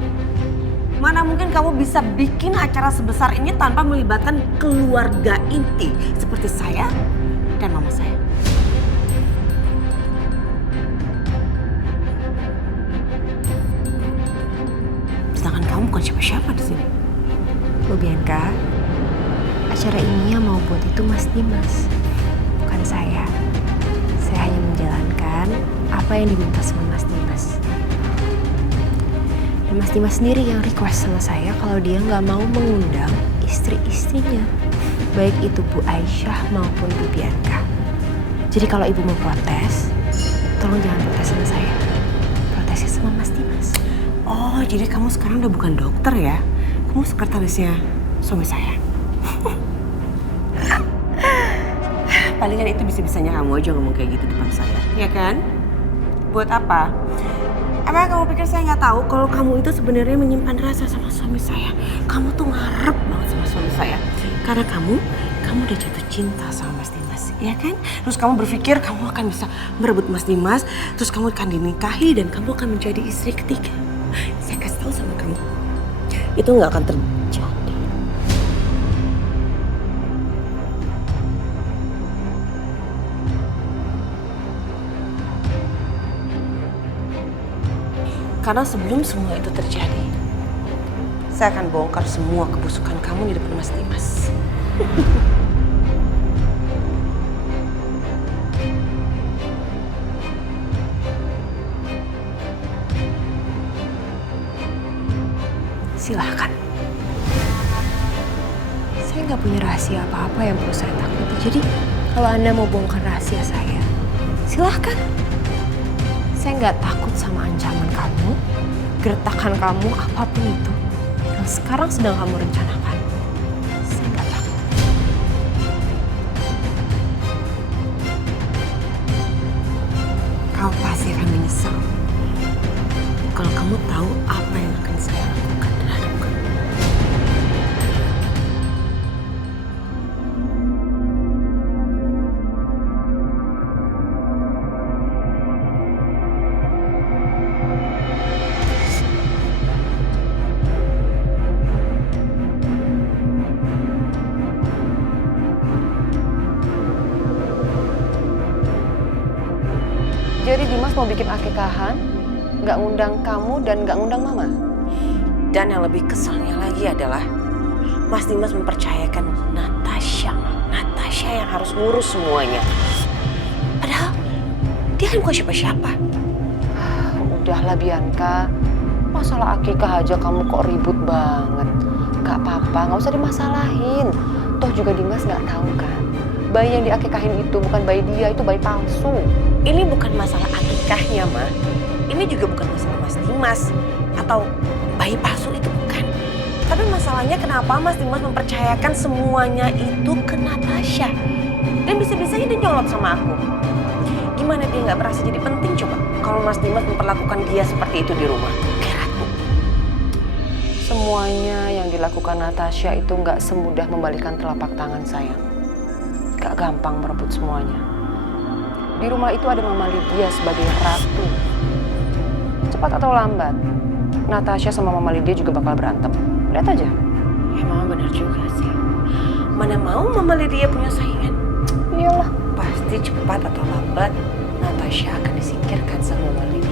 Mana mungkin kamu bisa bikin acara sebesar ini tanpa melibatkan keluarga inti seperti saya dan mama saya. Sedangkan kamu bukan siapa-siapa di sini. Bu Bianca, acara ini yang mau buat itu Mas Dimas, bukan saya. Saya hanya menjalankan apa yang diminta sama Mas Dimas. Dan Mas Dimas sendiri yang request sama saya kalau dia nggak mau mengundang istri-istrinya, baik itu Bu Aisyah maupun Bu Bianca. Jadi kalau ibu mau protes, tolong jangan protes sama saya, protesnya sama Mas Dimas. Oh, jadi kamu sekarang udah bukan dokter ya? Kamu sekretarisnya suami saya. Palingan itu bisa-bisanya kamu aja ngomong kayak gitu depan saya, ya kan? Buat apa? Emang kamu pikir saya nggak tahu kalau kamu itu sebenarnya menyimpan rasa sama suami saya? Kamu tuh ngarep banget sama suami saya. Karena kamu udah jatuh cinta sama Mas Dimas, ya kan? Terus kamu berpikir kamu akan bisa merebut Mas Dimas, terus kamu akan dinikahi dan kamu akan menjadi istri ketiga. Saya kasih tahu sama kamu, itu nggak akan terjadi. Karena sebelum semua itu terjadi, saya akan bongkar semua kebusukan kamu di depan Mas Dimas. Silahkan. Saya nggak punya rahasia apa-apa yang perlu saya takuti. Jadi kalau Anda mau bongkar rahasia saya, silahkan. Saya nggak takut sama ancaman kamu, gertakan kamu, apapun itu yang sekarang sedang kamu rencanakan. Saya nggak takut. Kau pasti akan menyesal kalau kamu tahu apa yang akan saya lakukan terhadap kamu. Jadi Dimas mau bikin akikahan, nggak ngundang kamu dan nggak ngundang Mama? Dan yang lebih keselnya lagi adalah Mas Dimas mempercayakan Natasha yang harus ngurus semuanya. Padahal dia kan bukan siapa-siapa. Udahlah Bianca, masalah akikah aja kamu kok ribut banget. Gak apa-apa, nggak usah dimasalahin. Toh juga Dimas nggak tahu kan, bayi yang diakikahin itu bukan bayi dia, itu bayi palsu. Ini bukan masalah akikahnya, Ma. Ini juga bukan masalah Mas Dimas atau bayi palsu itu bukan. Tapi masalahnya kenapa Mas Dimas mempercayakan semuanya itu ke Natasha. Dan bisa-bisanya dia nyolot sama aku. Gimana dia nggak merasa jadi penting coba kalau Mas Dimas memperlakukan dia seperti itu di rumah, kayak ratu. Semuanya yang dilakukan Natasha itu nggak semudah membalikan telapak tangan sayang. Gak gampang merebut semuanya. Di rumah itu ada Mama Lydia sebagai ratu. Cepat atau lambat, Natasha sama Mama Lydia juga bakal berantem. Lihat aja. Ya Mama benar juga sih. Mana mau Mama Lydia punya saingan? Iyalah. Pasti cepat atau lambat Natasha akan disingkirkan sama Mama Lydia.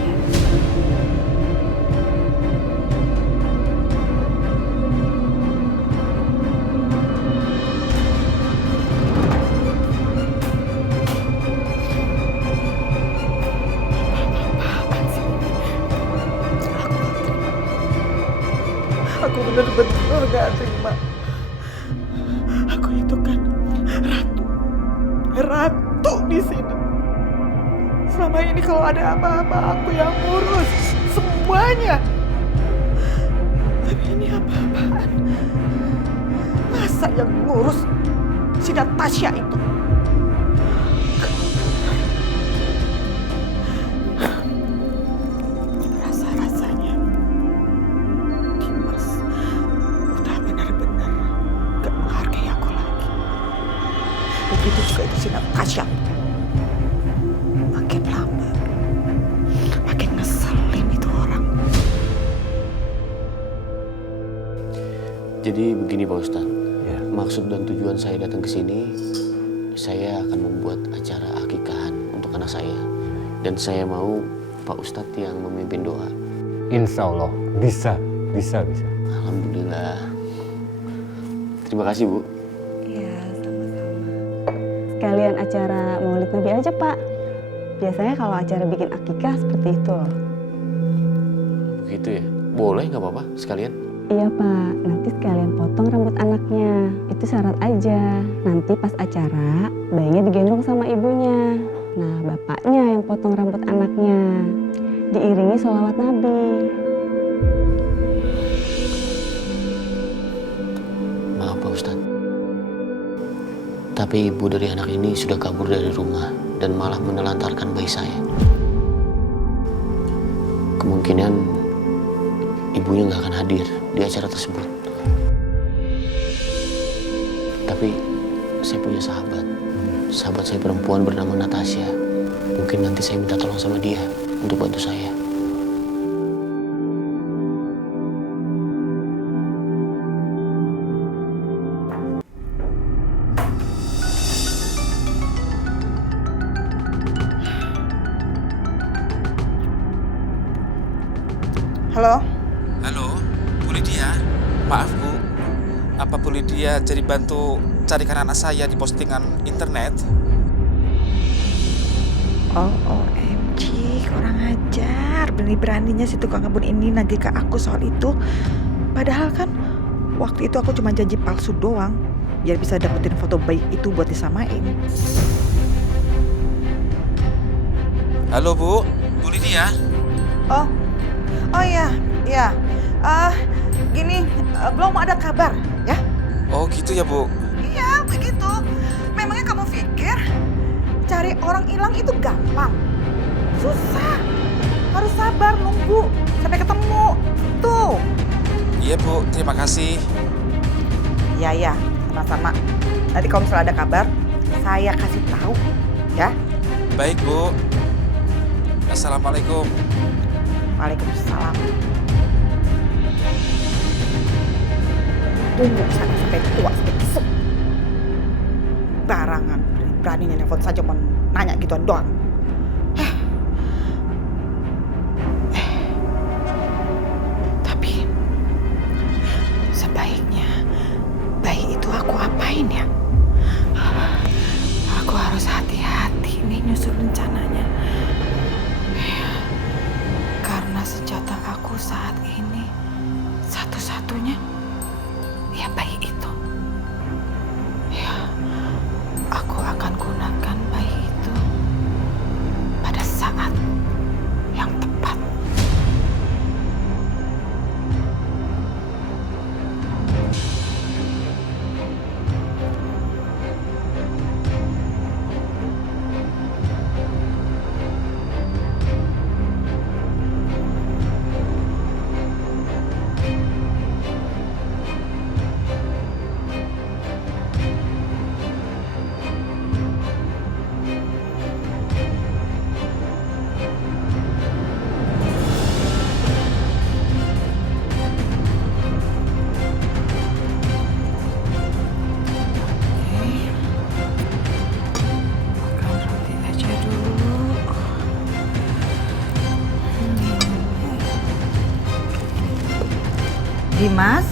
Aku benar-benar gak terima. Aku itu kan ratu di sini. Selama ini kalau ada apa-apa aku yang ngurus semuanya. Tapi ini apa-apaan? Masa yang ngurus si Natasha itu? Rasa-rasanya Dimas udah benar-benar gak menghargai aku lagi. Begitu juga di si Natasha. Makin lama, makin ngeselin itu orang. Jadi begini Pak Ustadz, maksud dan tujuan saya datang ke sini, saya akan membuat acara akikahan untuk anak saya. Dan saya mau Pak Ustadz yang memimpin doa. Insya Allah, bisa. Alhamdulillah. Terima kasih Bu. Iya, sama-sama. Sekalian acara Maulid Nabi aja, Pak. Biasanya kalau acara bikin akikah seperti itu loh. Begitu ya? Boleh nggak apa-apa sekalian? Iya, Pak. Nanti sekalian potong rambut anaknya. Itu syarat aja. Nanti pas acara, bayinya digendong sama ibunya. Nah, bapaknya yang potong rambut anaknya. Diiringi sholawat Nabi. Maaf Pak Ustadz. Tapi ibu dari anak ini sudah kabur dari rumah dan malah menelantarkan bayi saya. Kemungkinan ibunya nggak akan hadir di acara tersebut. Tapi saya punya sahabat saya perempuan bernama Natasha. Mungkin nanti saya minta tolong sama dia untuk bantu saya. Halo? Halo, Bu Lydia. Maaf Bu, apa Bu Lydia jadi bantu carikan anak saya di postingan internet? Oh, OMG, kurang ajar. Berani-beraninya si tukang kebun ini nagih ke aku soal itu. Padahal kan waktu itu aku cuma janji palsu doang, biar bisa dapetin foto bayi itu buat disamain. Halo Bu Lydia. Oh iya, iya. Gini, belum ada kabar ya? Oh gitu ya Bu. Iya, begitu. Memangnya kamu pikir cari orang hilang itu gampang? Susah. Harus sabar nunggu sampai ketemu. Tuh. Iya Bu, terima kasih. Iya, sama-sama. Nanti kalau misalnya ada kabar, saya kasih tahu ya. Baik Bu. Assalamualaikum. Waalaikumsalam. Tunggu sana sampai tua sampai besok. Barangan, beraninya nelfon saja mau nanya gituan doang. Tapi sebaiknya bayi itu aku apain ya? Aku harus hati-hati nih nyusun rencananya. Karena senjata aku saat ini satu-satunya ya bayi itu. Ya, aku akan gunakan bayi itu pada saat yang tepat. Dimas,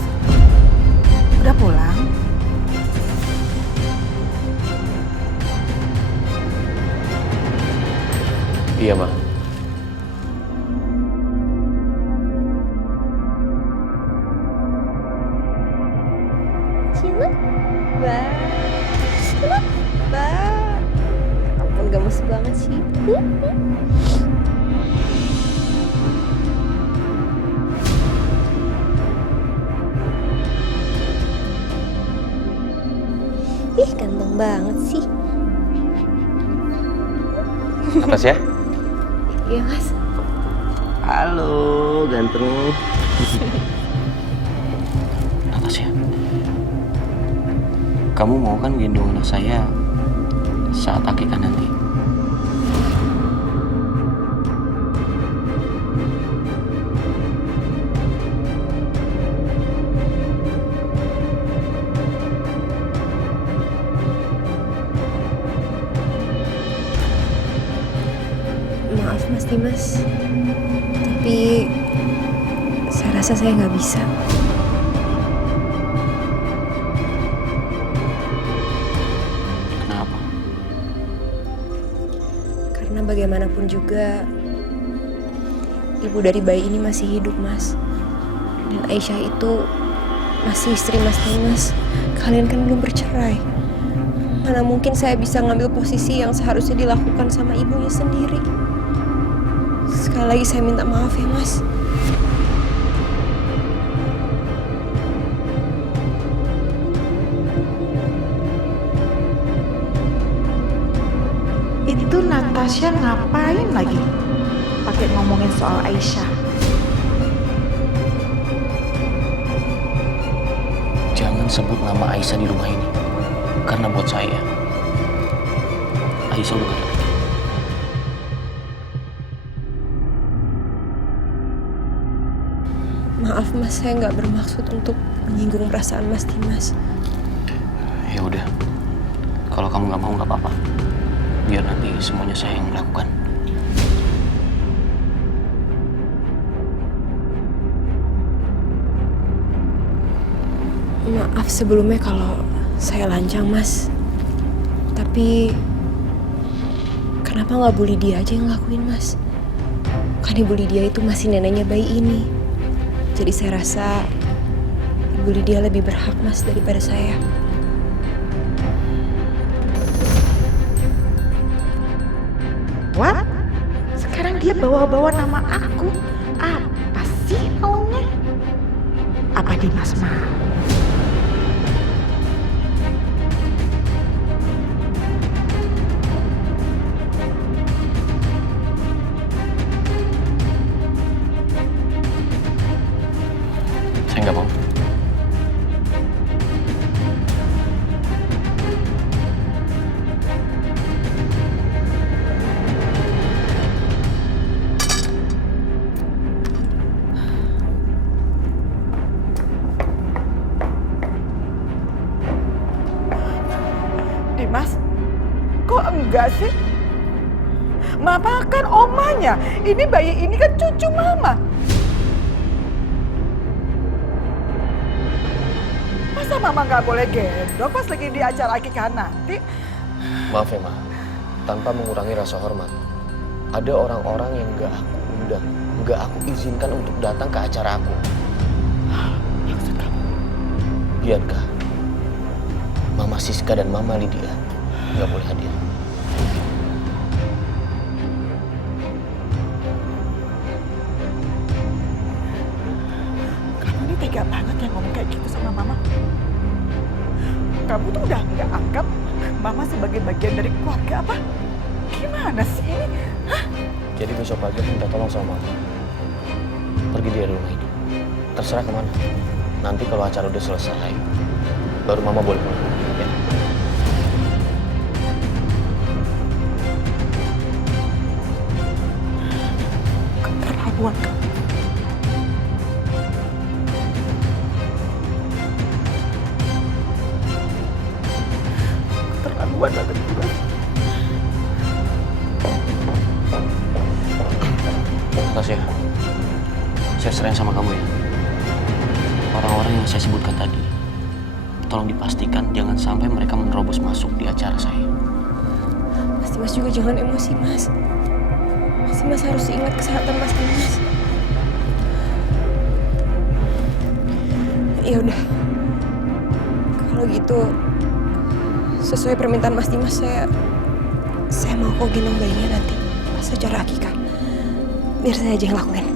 udah pulang? Iya, Ma. Cina, ampun gemes banget sih. Ih, ganteng banget sih. Atas ya? Iya, Mas. Halo, ganteng. Natasha, kamu mau kan gendong anak saya saat akikah nanti? Maaf Mas Dimas, tapi saya rasa saya nggak bisa. Kenapa? Karena bagaimanapun juga ibu dari bayi ini masih hidup, Mas. Dan Aisyah itu masih istri Mas Dimas. Kalian kan belum bercerai. Mana mungkin saya bisa ngambil posisi yang seharusnya dilakukan sama ibunya sendiri. Sekali lagi saya minta maaf ya, Mas. Itu Natasha ngapain lagi? Pakai ngomongin soal Aisyah. Jangan sebut nama Aisyah di rumah ini. Karena buat saya, Aisyah udah gak ada lagi. Maaf Mas, saya nggak bermaksud untuk menyinggung perasaan Mas Dimas. Ya udah, kalau kamu nggak mau nggak apa-apa. Biar nanti semuanya saya yang melakukan. Maaf sebelumnya kalau saya lancang, Mas. Tapi kenapa nggak Bu Lydia aja yang ngelakuin, Mas? Kan Ibu Lydia itu masih neneknya bayi ini. Jadi saya rasa Ibu Lydia lebih berhak, Mas, daripada saya. What? Sekarang dia bawa-bawa nama aku. Apa sih maunya? Apa Dimas mau? Saya nggak mau. Dimas, kok enggak sih? Mama kan omanya. Ini bayi ini kan cucu mama. Masa mama nggak boleh gendong pas lagi di acara akikah nanti? Maaf ya, Ma. Tanpa mengurangi rasa hormat, ada orang-orang yang nggak aku undang, nggak aku izinkan untuk datang ke acara aku. Maksud kamu? Biarkah Mama Siska dan Mama Lydia nggak boleh hadir? Kamu ini tega banget ya ngomong kayak gitu sama mama. Kamu tuh udah nggak anggap mama sebagai bagian dari keluarga apa? Gimana sih ini? Hah? Jadi besok pagi aku minta tolong sama Mama. Pergi dari rumah ini. Terserah kemana. Nanti kalau acara udah selesai, baru Mama boleh pulang. Ya? Keterlaluan kamu. Keterlaluan banget Dimas. Tasya, saya sering sama kamu ya. Orang-orang yang saya sebutkan tadi, tolong dipastikan jangan sampai mereka menerobos masuk di acara saya. Mas Dimas juga jangan emosi, Mas. Mas Dimas harus ingat kesehatan Mas Dimas. Ya udah. Kalau gitu, sesuai permintaan Mas Dimas, saya mau kok gendong bayinya nanti pas acara akikah. Biar saya aja yang lakuin.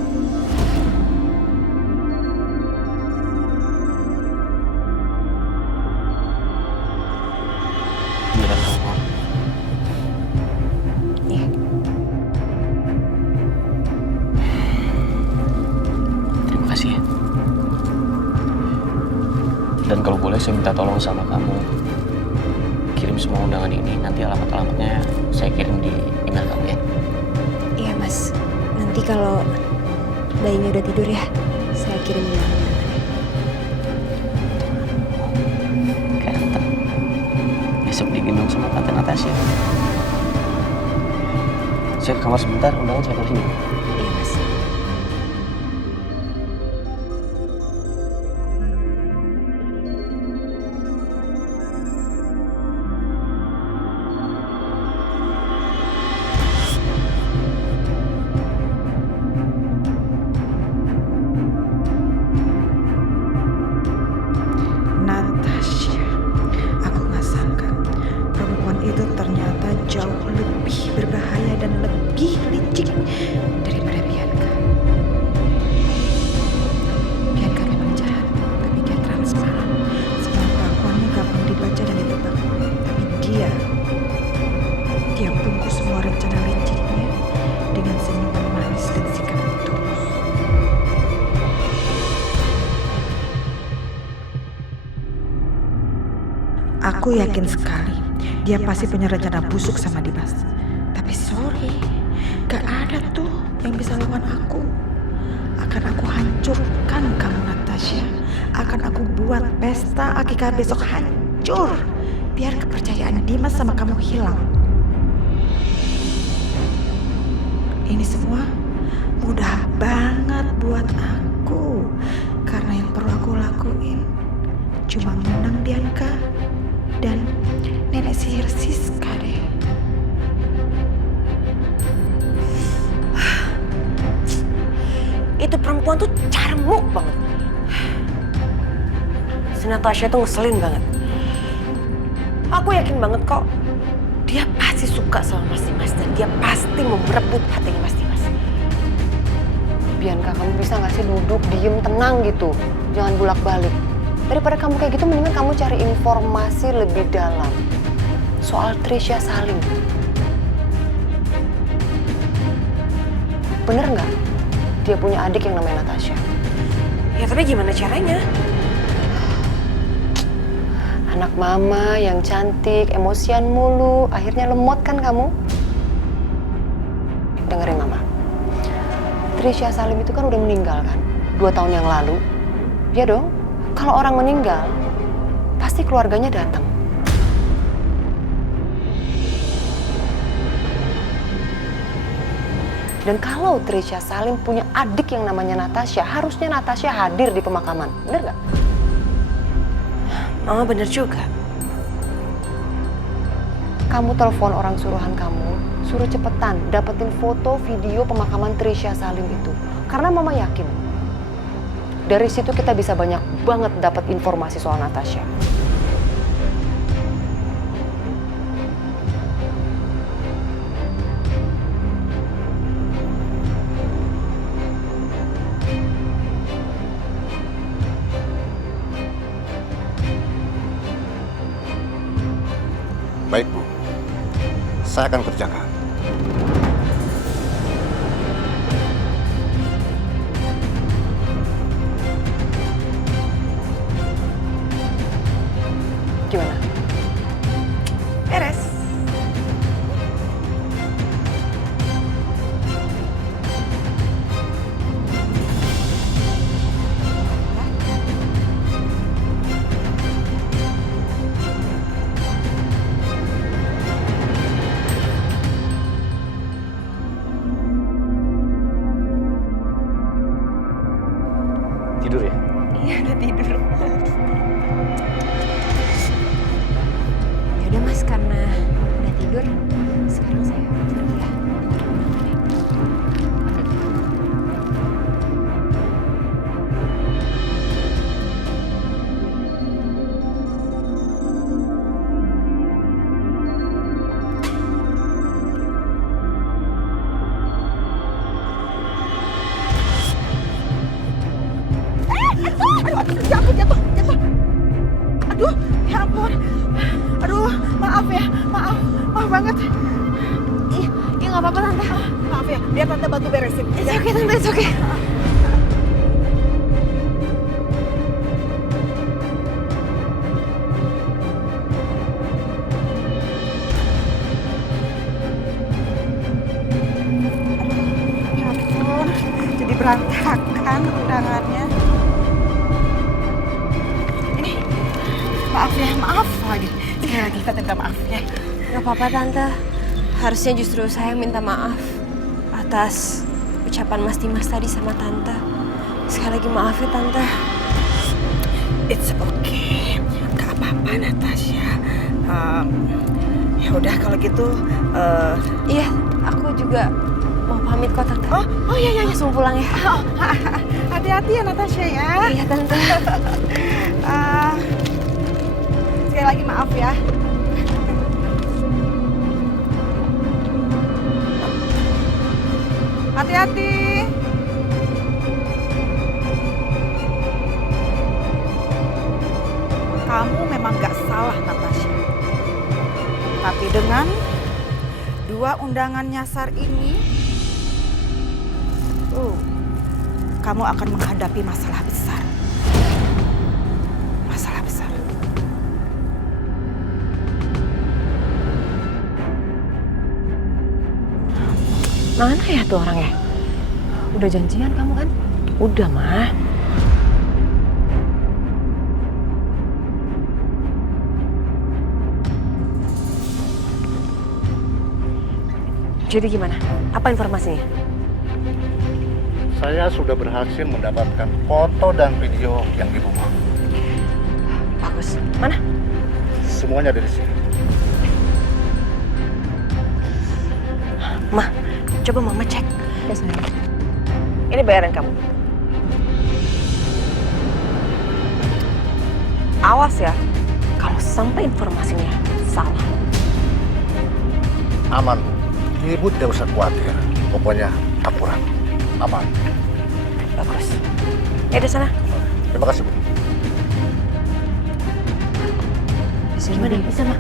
Beneran kamu mau? Iya. Terima kasih ya. Dan kalau boleh saya minta tolong sama kamu, kirim semua undangan ini, nanti alamat-alamatnya saya kirim di email kamu ya. Iya, Mas. Nanti kalau bayinya udah tidur ya, saya kirim undangan. Ganteng. Besok digendong sama Tante Natasha. Saya ke kamar sebentar, undangan saya taruh sini. Iya, Mas. Natasha, aku nggak sangka perempuan itu ternyata jauh lebih berbahaya dan lebih licik daripada Bianca. Bianca memang jahat, tapi dia transparan. Semua kelakuannya gampang dibaca dan ditebak. Tapi dia bungkus semua rencana liciknya dengan senyuman manis dan sikap tulus. Aku yakin sekali dia pasti punya rencana busuk sama Dimas. Tapi sorry, gak ada tuh yang bisa lawan aku. Akan aku hancurkan kamu, Natasha. Akan aku buat pesta akikah besok hancur. Biar kepercayaan Dimas sama kamu hilang. Ini semua mudah banget buat aku. Karena yang perlu aku lakuin cuma Bianca dan nenek sihir Siska deh. Itu perempuan tuh carmuk banget. Si Natasha tuh ngeselin banget. Aku yakin banget kok dia pasti suka sama Mas Dimas dan dia pasti mau merebut hatinya Mas Dimas. Bianca, kamu bisa nggak sih duduk, diem, tenang gitu. Jangan bolak-balik. Daripada kamu kayak gitu, mendingan kamu cari informasi lebih dalam soal Trisha Salim. Bener nggak dia punya adik yang namanya Natasha? Ya tapi gimana caranya? Anak mama yang cantik, emosian mulu, akhirnya lemot kan kamu? Dengerin mama. Trisha Salim itu kan udah meninggal kan? 2 tahun yang lalu. Ya dong, kalau orang meninggal, pasti keluarganya datang. Dan kalau Trisha Salim punya adik yang namanya Natasha, harusnya Natasha hadir di pemakaman. Bener gak? Mama bener juga. Kamu telepon orang suruhan kamu, suruh cepetan dapetin foto video pemakaman Trisha Salim itu. Karena mama yakin, dari situ kita bisa banyak banget dapat informasi soal Natasha. Baik, Bu. Saya akan kerjakan. Gimana? Beres. Tidur ya? Iya, udah tidur. Ya udah Mas, karena udah tidur, sekarang saya pergi ya. Jatuh. Aduh, ya ampun. Aduh, maaf ya, maaf banget. Iya nggak apa-apa Tante. Maaf ya, biar Tante bantu beresin. It's okay Tante, it's okay. Ya ampun, jadi berantakan undangannya. Ini, maaf lagi. Sekali lagi kita minta maaf ya. Gak apa-apa Tante. Harusnya justru saya minta maaf atas ucapan Mas Dimas tadi sama Tante. Sekali lagi maaf ya Tante. It's okay, gak apa-apa Natasha. Ya udah kalau gitu. Iya, aku juga mau pamit kok Tante. Oh iya. Langsung pulang ya. Hati-hati ya Natasha ya. Iya Tante. Sekali lagi maaf ya. Hati-hati. Kamu memang gak salah Natasha. Tapi dengan 2 undangan nyasar ini, kamu akan menghadapi masalah besar. Masalah besar. Mana ya tuh orangnya? Udah janjian kamu kan? Udah, Mah. Jadi gimana? Apa informasinya? Saya sudah berhasil mendapatkan foto dan video yang Ibu mau. Bagus Bagus. Mana? Semuanya ada di sini. Ma, coba Mama cek. Ya, sayang. Ini bayaran kamu. Awas ya, kalau sampai informasinya salah. Aman, Bu. Ibu tidak usah khawatir. Pokoknya akurat. Aman. Bagus. Ya di sana. Terima kasih, Bu. Gimana? Bisa, Ma?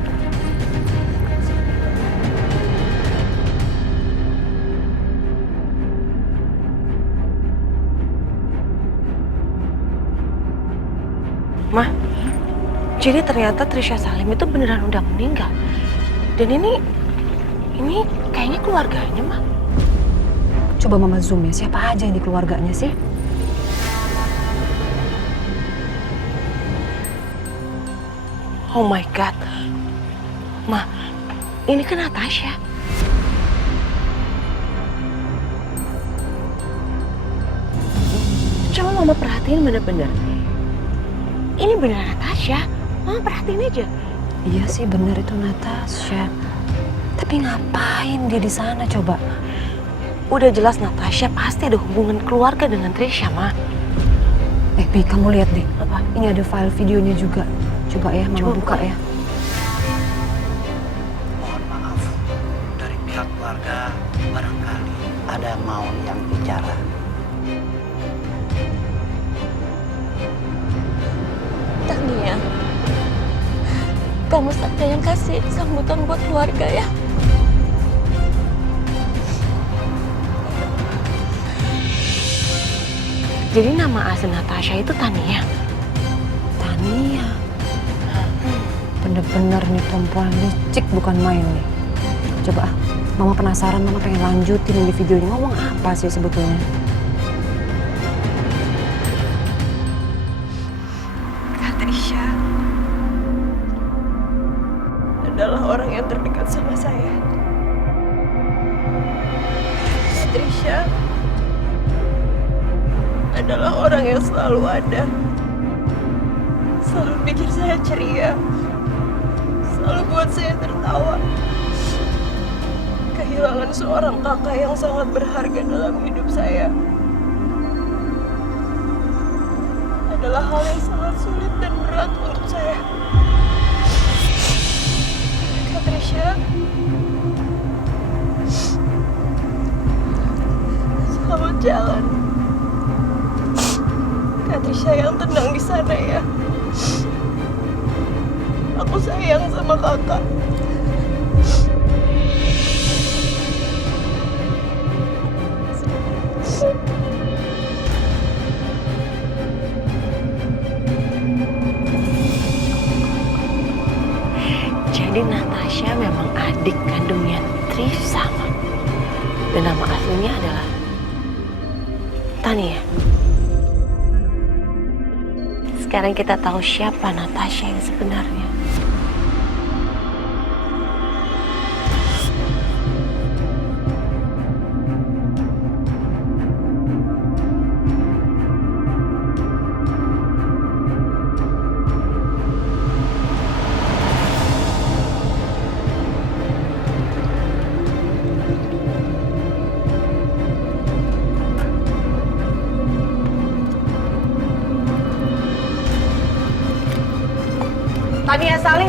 Ma, jadi ternyata Trisha Salim itu beneran udah meninggal. Dan ini kayaknya keluarganya, Ma. Coba Mama zoom ya, siapa aja yang di keluarganya sih? Oh my God. Ma, ini kan Natasha. Coba Mama perhatiin bener-bener. Ini benar Natasha. Mama perhatiin aja. Iya sih bener itu Natasha. Tapi ngapain dia di sana coba? Udah jelas Natasha pasti ada hubungan keluarga dengan Trisha, Ma. Pi, kamu lihat deh. Apa? Ini ada file videonya juga. Coba ya, Mama buka ya. Mohon maaf, dari pihak keluarga barangkali ada mau yang bicara. Tania, kamu saja yang kasih sambutan buat keluarga ya. Jadi nama asli Natasha itu Tania. Tania. Bener-bener nih perempuan licik bukan main nih. Coba Mama penasaran, Mama pengen lanjutin di videonya. Ngomong apa sih sebetulnya? Trisha adalah orang yang terdekat sama saya. Trisha adalah orang yang selalu ada, selalu bikin saya ceria, selalu buat saya tertawa. Kehilangan seorang kakak yang sangat berharga dalam hidup saya adalah hal yang sangat sulit dan berat untuk saya. Kak Trisha, selamat jalan. Kak Trisha yang tenang di sana ya. Aku sayang sama kakak. Jadi Natasha memang adik kandungnya Trisha, Ma. Dan nama aslinya adalah Tania. Sekarang kita tahu siapa Natasha yang sebenarnya. Tania Salim.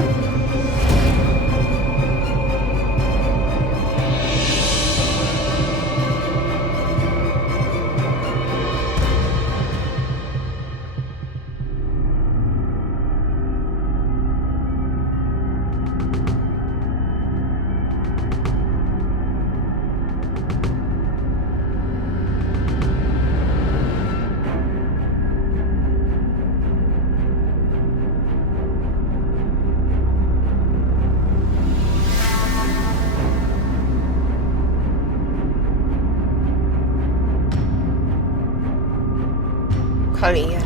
Kalian.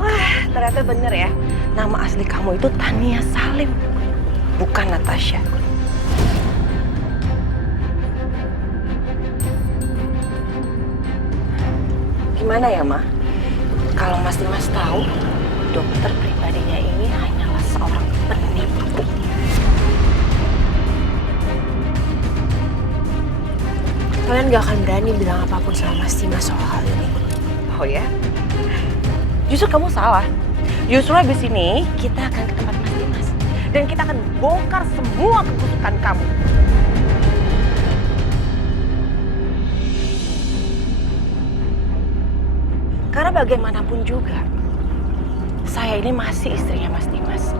Wah, ternyata bener ya. Nama asli kamu itu Tania Salim, bukan Natasha. gimana ya, Ma? Kalau Mas Dimas tahu, dokter pribadinya ini hanyalah seorang penipu. Kalian gak akan berani bilang apapun sama Mas Dimas soal hal ini. Oh ya? Justru kamu salah. Justru habis ini kita akan ke tempat Mas Dimas. Dan kita akan bongkar semua kebusukan kamu. Karena bagaimanapun juga, saya ini masih istrinya Mas Dimas.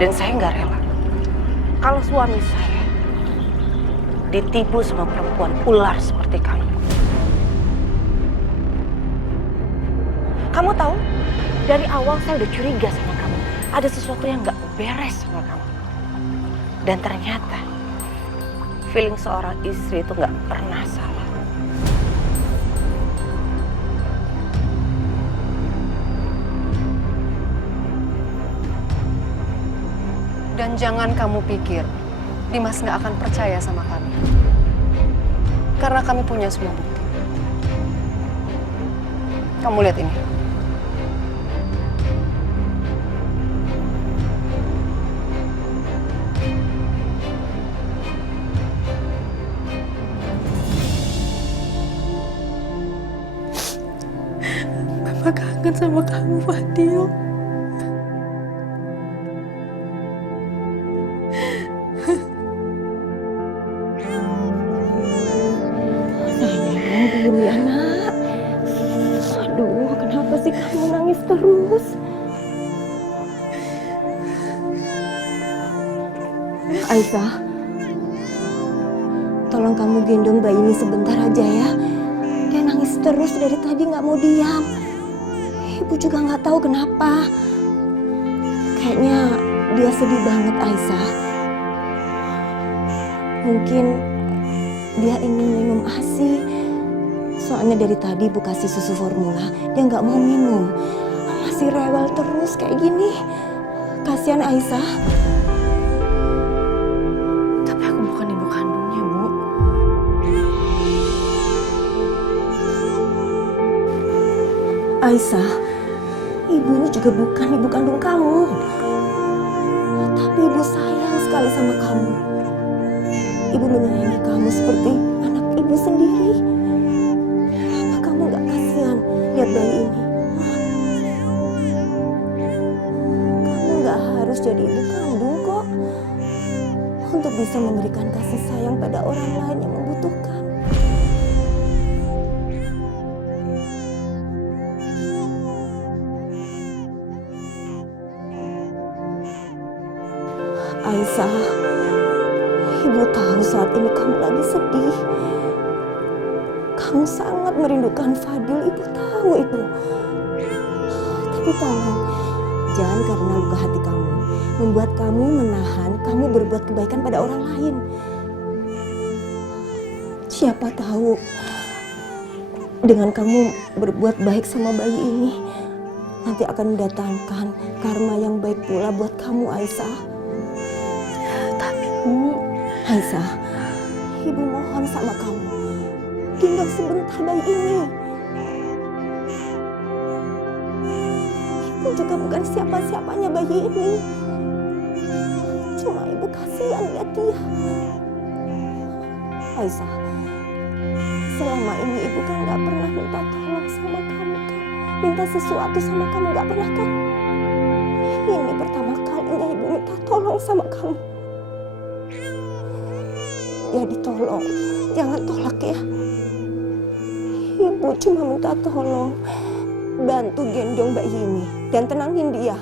Dan saya nggak rela kalau suami saya ditipu sama perempuan ular seperti kamu. Kamu tahu, dari awal saya udah curiga sama kamu. Ada sesuatu yang nggak beres sama kamu. Dan ternyata, feeling seorang istri itu nggak pernah salah. Dan jangan kamu pikir Dimas nggak akan percaya sama kami. Karena kami punya semua bukti. Kamu lihat ini. Mama kangen sama kamu, Fadil. Diam ya, Nak. Aduh, kenapa sih kamu nangis terus? Aisyah, tolong kamu gendong bayi ini sebentar aja ya. Dia nangis terus dari tadi nggak mau diam. Ibu juga nggak tahu kenapa. Kayaknya dia sedih banget, Aisyah. Mungkin dia ingin minum ASI. Soalnya dari tadi Ibu kasih susu formula, dia nggak mau minum. Masih rewel terus kayak gini. Kasihan Aisyah. Tapi aku bukan ibu kandungnya, Bu. Aisyah, Ibu ini juga bukan ibu kandung kamu. Tapi Ibu sayang sekali sama kamu. Ibu menyayangi kamu seperti anak Ibu sendiri. Lihat bayi ini. Kamu nggak harus jadi ibu kandung kok. Untuk bisa memberikan kasih sayang pada orang lain yang membutuhkan. Aisyah, Ibu tahu saat ini kamu lagi sedih. Kamu sangat merindukan Fadil, Ibu tahu itu. Tapi tolong, jangan karena luka hati kamu membuat kamu menahan kamu berbuat kebaikan pada orang lain. Siapa tahu dengan kamu berbuat baik sama bayi ini nanti akan mendatangkan karma yang baik pula buat kamu, Aisyah. Tapi Aisyah, Ibu mohon sama kamu, tinggal sebentar bayi ini. Ibu juga bukan siapa-siapanya bayi ini. Cuma Ibu kasihan lihat dia. Aisyah, selama ini Ibu kan gak pernah minta tolong sama kamu kan? Minta sesuatu sama kamu gak pernah kan? Ini pertama kalinya Ibu minta tolong sama kamu. Jadi tolong, jangan tolak ya. Ibu cuma minta tolong bantu gendong bayi ini dan tenangin dia.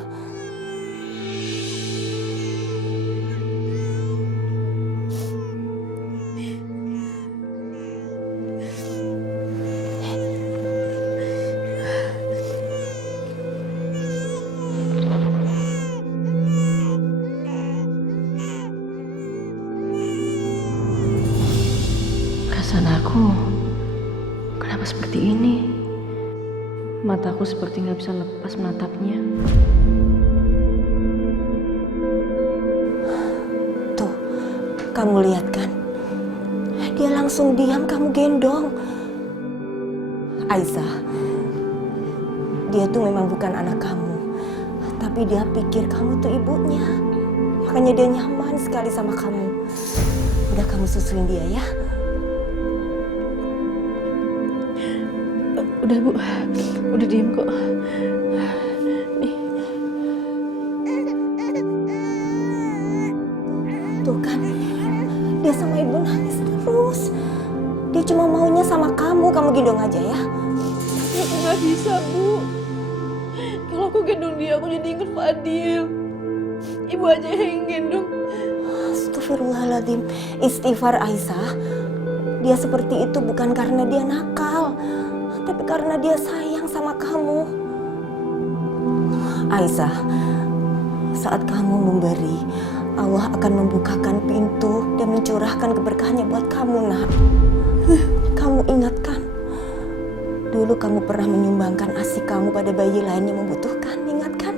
Perasaan aku kenapa seperti ini? Mataku seperti nggak bisa lepas menatapnya. Tuh, kamu lihat kan? Dia langsung diam, kamu gendong. Aisyah, dia tuh memang bukan anak kamu, tapi dia pikir kamu tuh ibunya. Makanya dia nyaman sekali sama kamu. Udah kamu susuin dia ya. Udah Bu, udah diem kok. Nih. Tuh kan, dia sama ibu nangis terus. Dia cuma maunya sama kamu gendong aja ya. Aku nggak bisa Bu. Kalau aku gendong dia, aku jadi inget Fadil. Ibu aja yang gendong. Astagfirullahaladzim. Istighfar Aisyah. Dia seperti itu bukan karena dia nakal, tapi karena dia sayang sama kamu. Aisyah, saat kamu memberi, Allah akan membukakan pintu dan mencurahkan keberkahannya buat kamu, nak. Kamu ingatkan, dulu kamu pernah menyumbangkan ASI kamu pada bayi lain yang membutuhkan, ingatkan?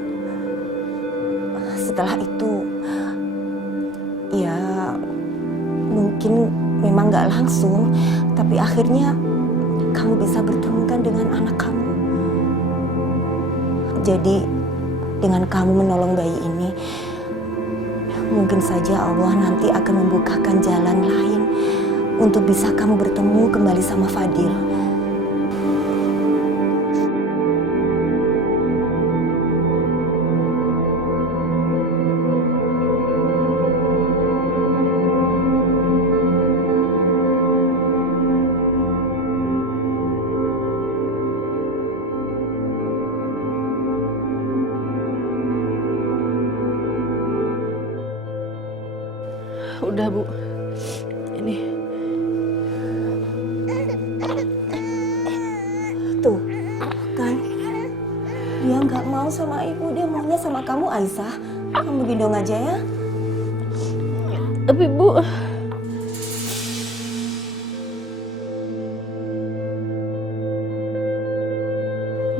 Setelah itu, ya mungkin memang gak langsung, tapi akhirnya kamu bisa bertemukan dengan anak kamu. Jadi dengan kamu menolong bayi ini, mungkin saja Allah nanti akan membukakan jalan lain untuk bisa kamu bertemu kembali sama Fadil. Udah Bu, ini. Tuh, kan? Dia nggak mau sama ibu, dia maunya sama kamu, Aisyah. Kamu gendong aja ya. Tapi Bu,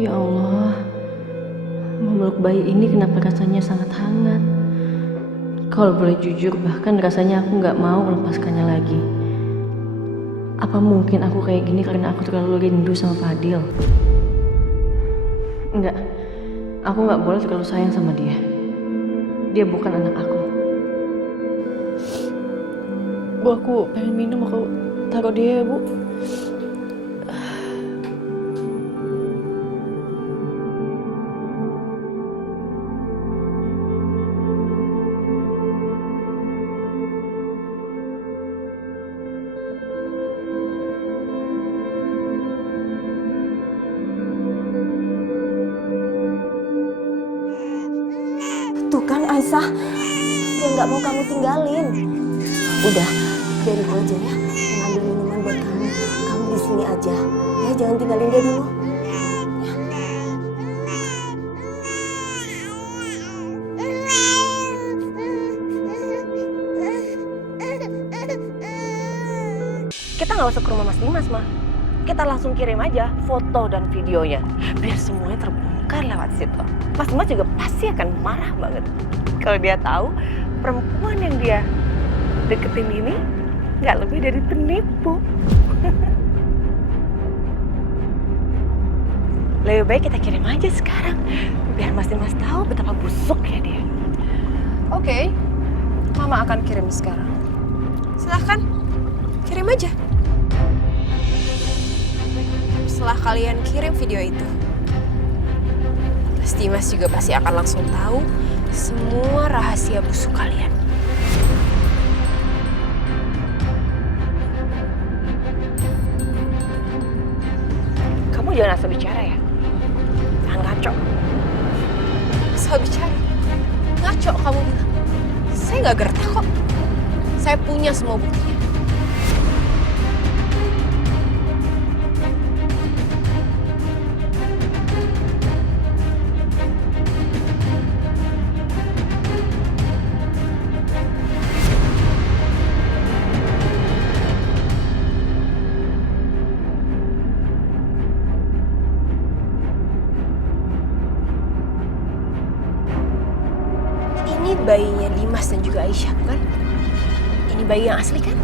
ya Allah, memeluk bayi ini kenapa rasanya sangat hangat. Kalau boleh jujur, bahkan rasanya aku nggak mau melepaskannya lagi. Apa mungkin aku kayak gini karena aku terlalu rindu sama Fadil? Enggak, aku nggak boleh terlalu sayang sama dia. Dia bukan anak aku. Bu, aku pengen minum, aku taruh dia ya Bu. Tuh kan Aisyah, dia nggak mau kamu tinggalin. Udah, biar ibu aja ya, ngambil minuman buat kamu. Kamu di sini aja, ya jangan tinggalin dia dulu. Kita nggak usah ke rumah Mas Dimas, Ma. Kita langsung kirim aja foto dan videonya. Biar semuanya terbongkar lewat situ. Mas Dimas juga pasti akan marah banget kalau dia tahu perempuan yang dia deketin ini nggak lebih dari penipu. Lebih baik kita kirim aja sekarang, biar Mas Dimas tahu betapa busuknya dia. Oke, Mama akan kirim sekarang. Silahkan, kirim aja. Setelah kalian kirim video itu, Mas Dimas juga pasti akan langsung tahu semua rahasia busuk kalian. Kamu jangan asal bicara ya. Jangan ngaco. Asal bicara? Ngaco kamu bilang? Saya nggak gertak kok. Saya punya semua buktinya. Ini bayinya Dimas dan juga Aisyah, bukan? Ini bayi yang asli kan?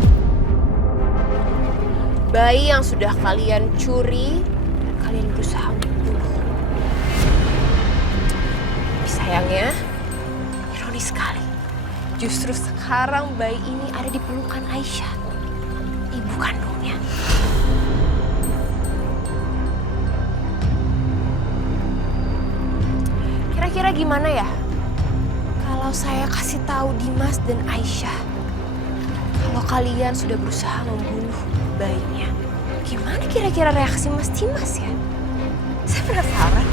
Bayi yang sudah kalian curi dan kalian berusaha untuk bunuh. Sayangnya, ironis sekali. Justru sekarang bayi ini ada di pelukan Aisyah, ibu kandungnya. Kira-kira gimana ya kalau saya kasih tahu Dimas dan Aisyah kalau kalian sudah berusaha membunuh bayinya? Gimana kira-kira reaksi Mas Dimas ya? Saya penasaran.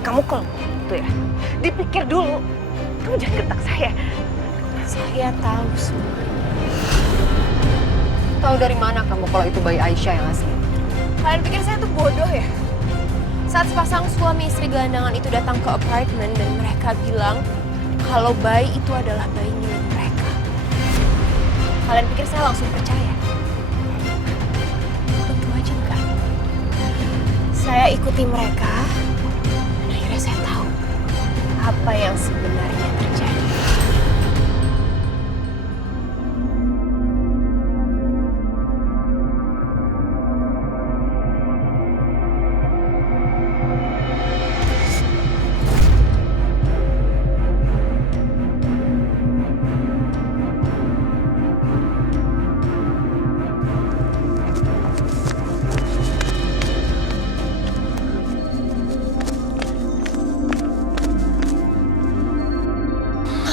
Kamu kalau gitu ya, dipikir dulu. Kamu jangan gertak saya. Saya tahu semua. Tahu dari mana kamu kalau itu bayi Aisyah yang asli? Kalian pikir saya tuh bodoh ya? Saat sepasang suami istri gelandangan itu datang ke apartemen dan mereka bilang kalau bayi itu adalah bayi milik mereka. Kalian pikir saya langsung percaya? Tentu aja enggak. Saya ikuti mereka dan akhirnya saya tahu apa yang sebenarnya terjadi.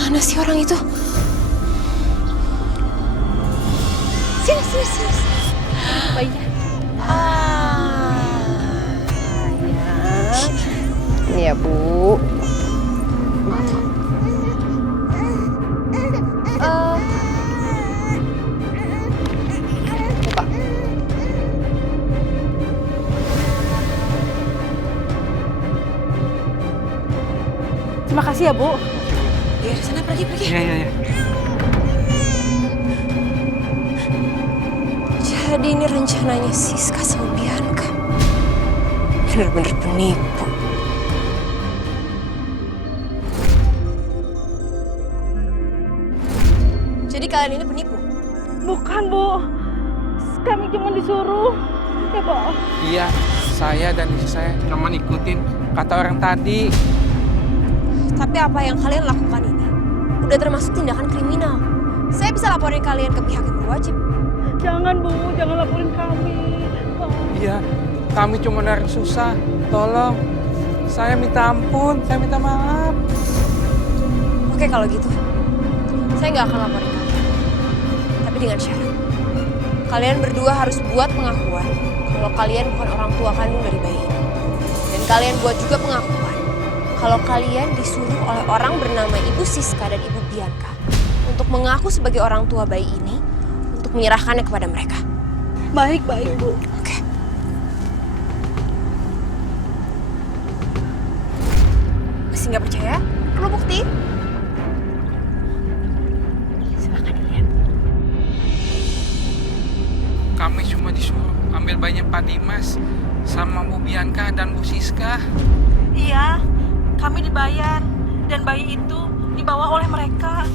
Mana sih orang itu? Sini. Bayinya. Ini ya, Bu. Buka. Terima kasih ya, Bu. Ya, sana pergi. Iya. Jadi ini rencananya Siska sama Bianca. Bener-bener penipu. Jadi kalian ini penipu? Bukan, Bu. Kami cuma disuruh. Ya, Bu. Iya, saya dan istri saya cuma ikutin kata orang tadi. Tapi apa yang kalian lakukan ini udah termasuk tindakan kriminal. Saya bisa laporin kalian ke pihak yang berwajib. Jangan, Bu. Jangan laporin kami. Iya, kami cuma orang susah. Tolong, saya minta ampun, saya minta maaf. Oke, kalau gitu, saya nggak akan laporin kalian. Tapi dengan syarat, kalian berdua harus buat pengakuan kalau kalian bukan orang tua kandung dari bayi ini. Dan kalian buat juga pengakuan kalau kalian disuruh oleh orang bernama Ibu Siska dan Ibu Bianca untuk mengaku sebagai orang tua bayi ini untuk menyerahkannya kepada mereka. Baik, Bu. Oke. Masih nggak percaya? Perlu bukti? Silakan dilihat. Kami cuma disuruh ambil bayinya Pak Dimas sama Bu Bianca dan Bu Siska. Iya, kami dibayar dan bayi itu dibawa oleh mereka.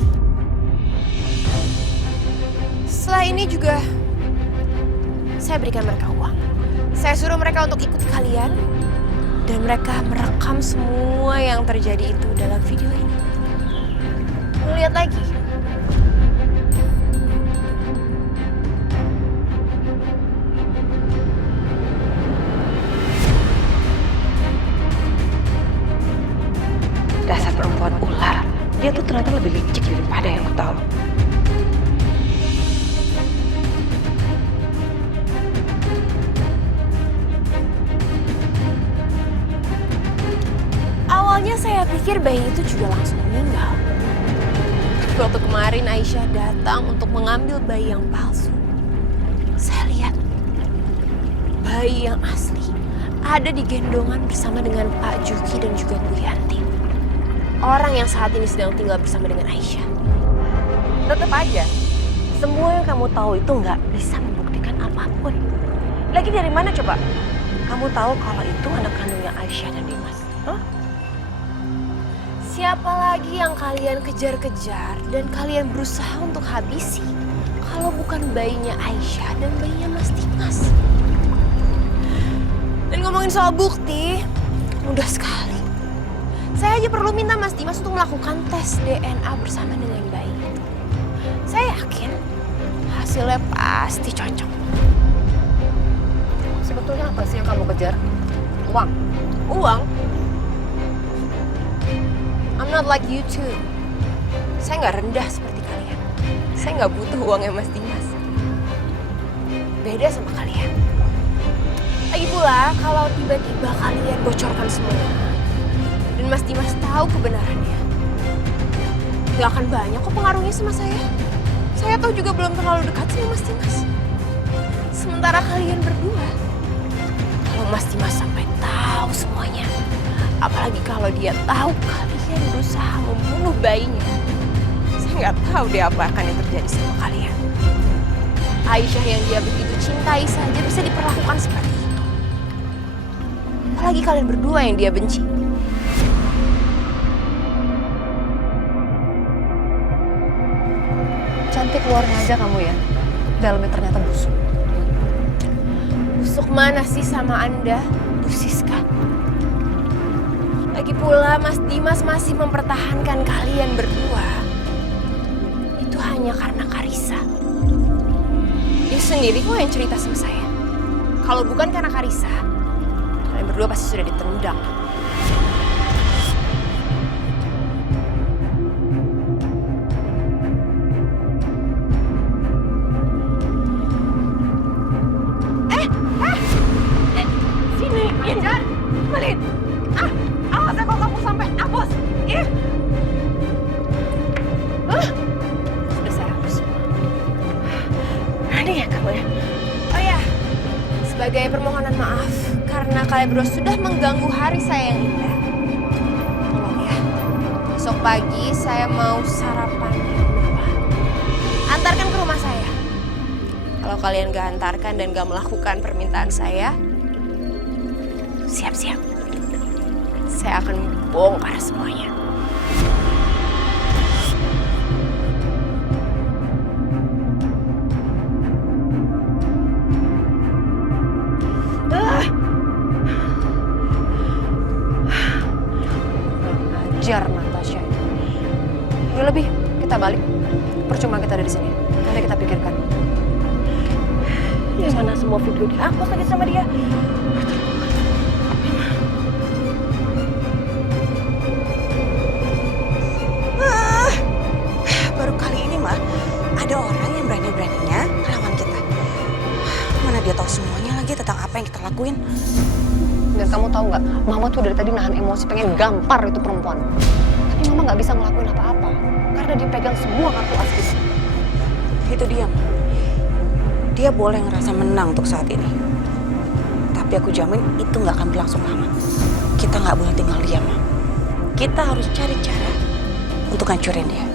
Setelah ini juga saya berikan mereka uang. Saya suruh mereka untuk ikuti kalian dan mereka merekam semua yang terjadi itu dalam video ini. Mau lihat lagi? Dasar perempuan ular. Dia tuh ternyata lebih licik daripada yang aku tahu. Awalnya saya pikir bayi itu juga langsung meninggal. Waktu kemarin Aisyah datang untuk mengambil bayi yang palsu, saya lihat bayi yang asli ada di gendongan bersama dengan Pak Juki dan juga Bu Yanti. Orang yang saat ini sedang tinggal bersama dengan Aisyah. Tetap aja, semua yang kamu tahu itu nggak bisa membuktikan apapun. Lagi dari mana coba? Kamu tahu kalau itu anak kandungnya Aisyah dan Dimas? Hah? Siapa lagi yang kalian kejar-kejar dan kalian berusaha untuk habisi? kalau bukan bayinya Aisyah dan bayinya Mas Dimas. Dan ngomongin soal bukti, mudah sekali. Saya aja perlu minta Mas Dimas untuk melakukan tes DNA bersama dengan bayi itu. Saya yakin hasilnya pasti cocok. Sebetulnya apa sih yang kamu kejar? Uang? Uang? I'm not like you too. Saya nggak rendah seperti kalian. Saya nggak butuh uangnya Mas Dimas. Beda sama kalian. Lagi pula, kalau tiba-tiba kalian bocorkan semua dan Mas Dimas tahu kebenarannya, nggak akan banyak kok pengaruhnya sama saya. Saya tahu juga belum terlalu dekat sama Mas Dimas. Sementara kalian berdua, kalau Mas Dimas sampai tahu semuanya, apalagi kalau dia tahu kalian berusaha membunuh bayinya, saya nggak tahu deh apa akan yang terjadi sama kalian. Aisyah yang dia begitu cintai saja bisa diperlakukan seperti itu. Apalagi kalian berdua yang dia benci. Cantik luarnya aja kamu ya, dalamnya ternyata busuk. Busuk mana sih sama Anda, Bu Siska? Lagi pula Mas Dimas masih mempertahankan kalian berdua. Itu hanya karena Karissa. Dia sendiri kok yang cerita sama saya. Kalau bukan karena Karissa, kalian berdua pasti sudah ditendang. Sini, jangan balik. Awas ya kalau kamu sampai hapus. Sudah saya hapus. Berani ya kamu ya? Oh ya, sebagai permohonan maaf karena kalian berdua sudah mengganggu hari saya yang indah. Tolong ya, besok pagi saya mau sarapan yang mewah. Antarkan ke rumah saya. Kalau kalian gak antarkan dan gak melakukan permintaan saya, siap-siap. Saya akan bongkar semuanya. Ajar Natasha. Udah lebih, kita balik. Percuma kita ada di sini. Nanti kita pikirkan. Ya mana semua video dihapus lagi sama dia. Baru kali ini mah ada orang yang berani-beraninya ngelawan kita. Mana dia tahu semuanya lagi tentang apa yang kita lakuin. Dan kamu tahu nggak, Mama tuh dari tadi nahan emosi pengen gampar itu perempuan. Tapi Mama nggak bisa ngelakuin apa-apa karena dia pegang semua kartu as kita. Itu dia. Dia boleh ngerasa menang untuk saat ini. Tapi aku jamin itu nggak akan berlangsung lama. Kita nggak boleh tinggal diam. Kita harus cari cara untuk hancurin dia.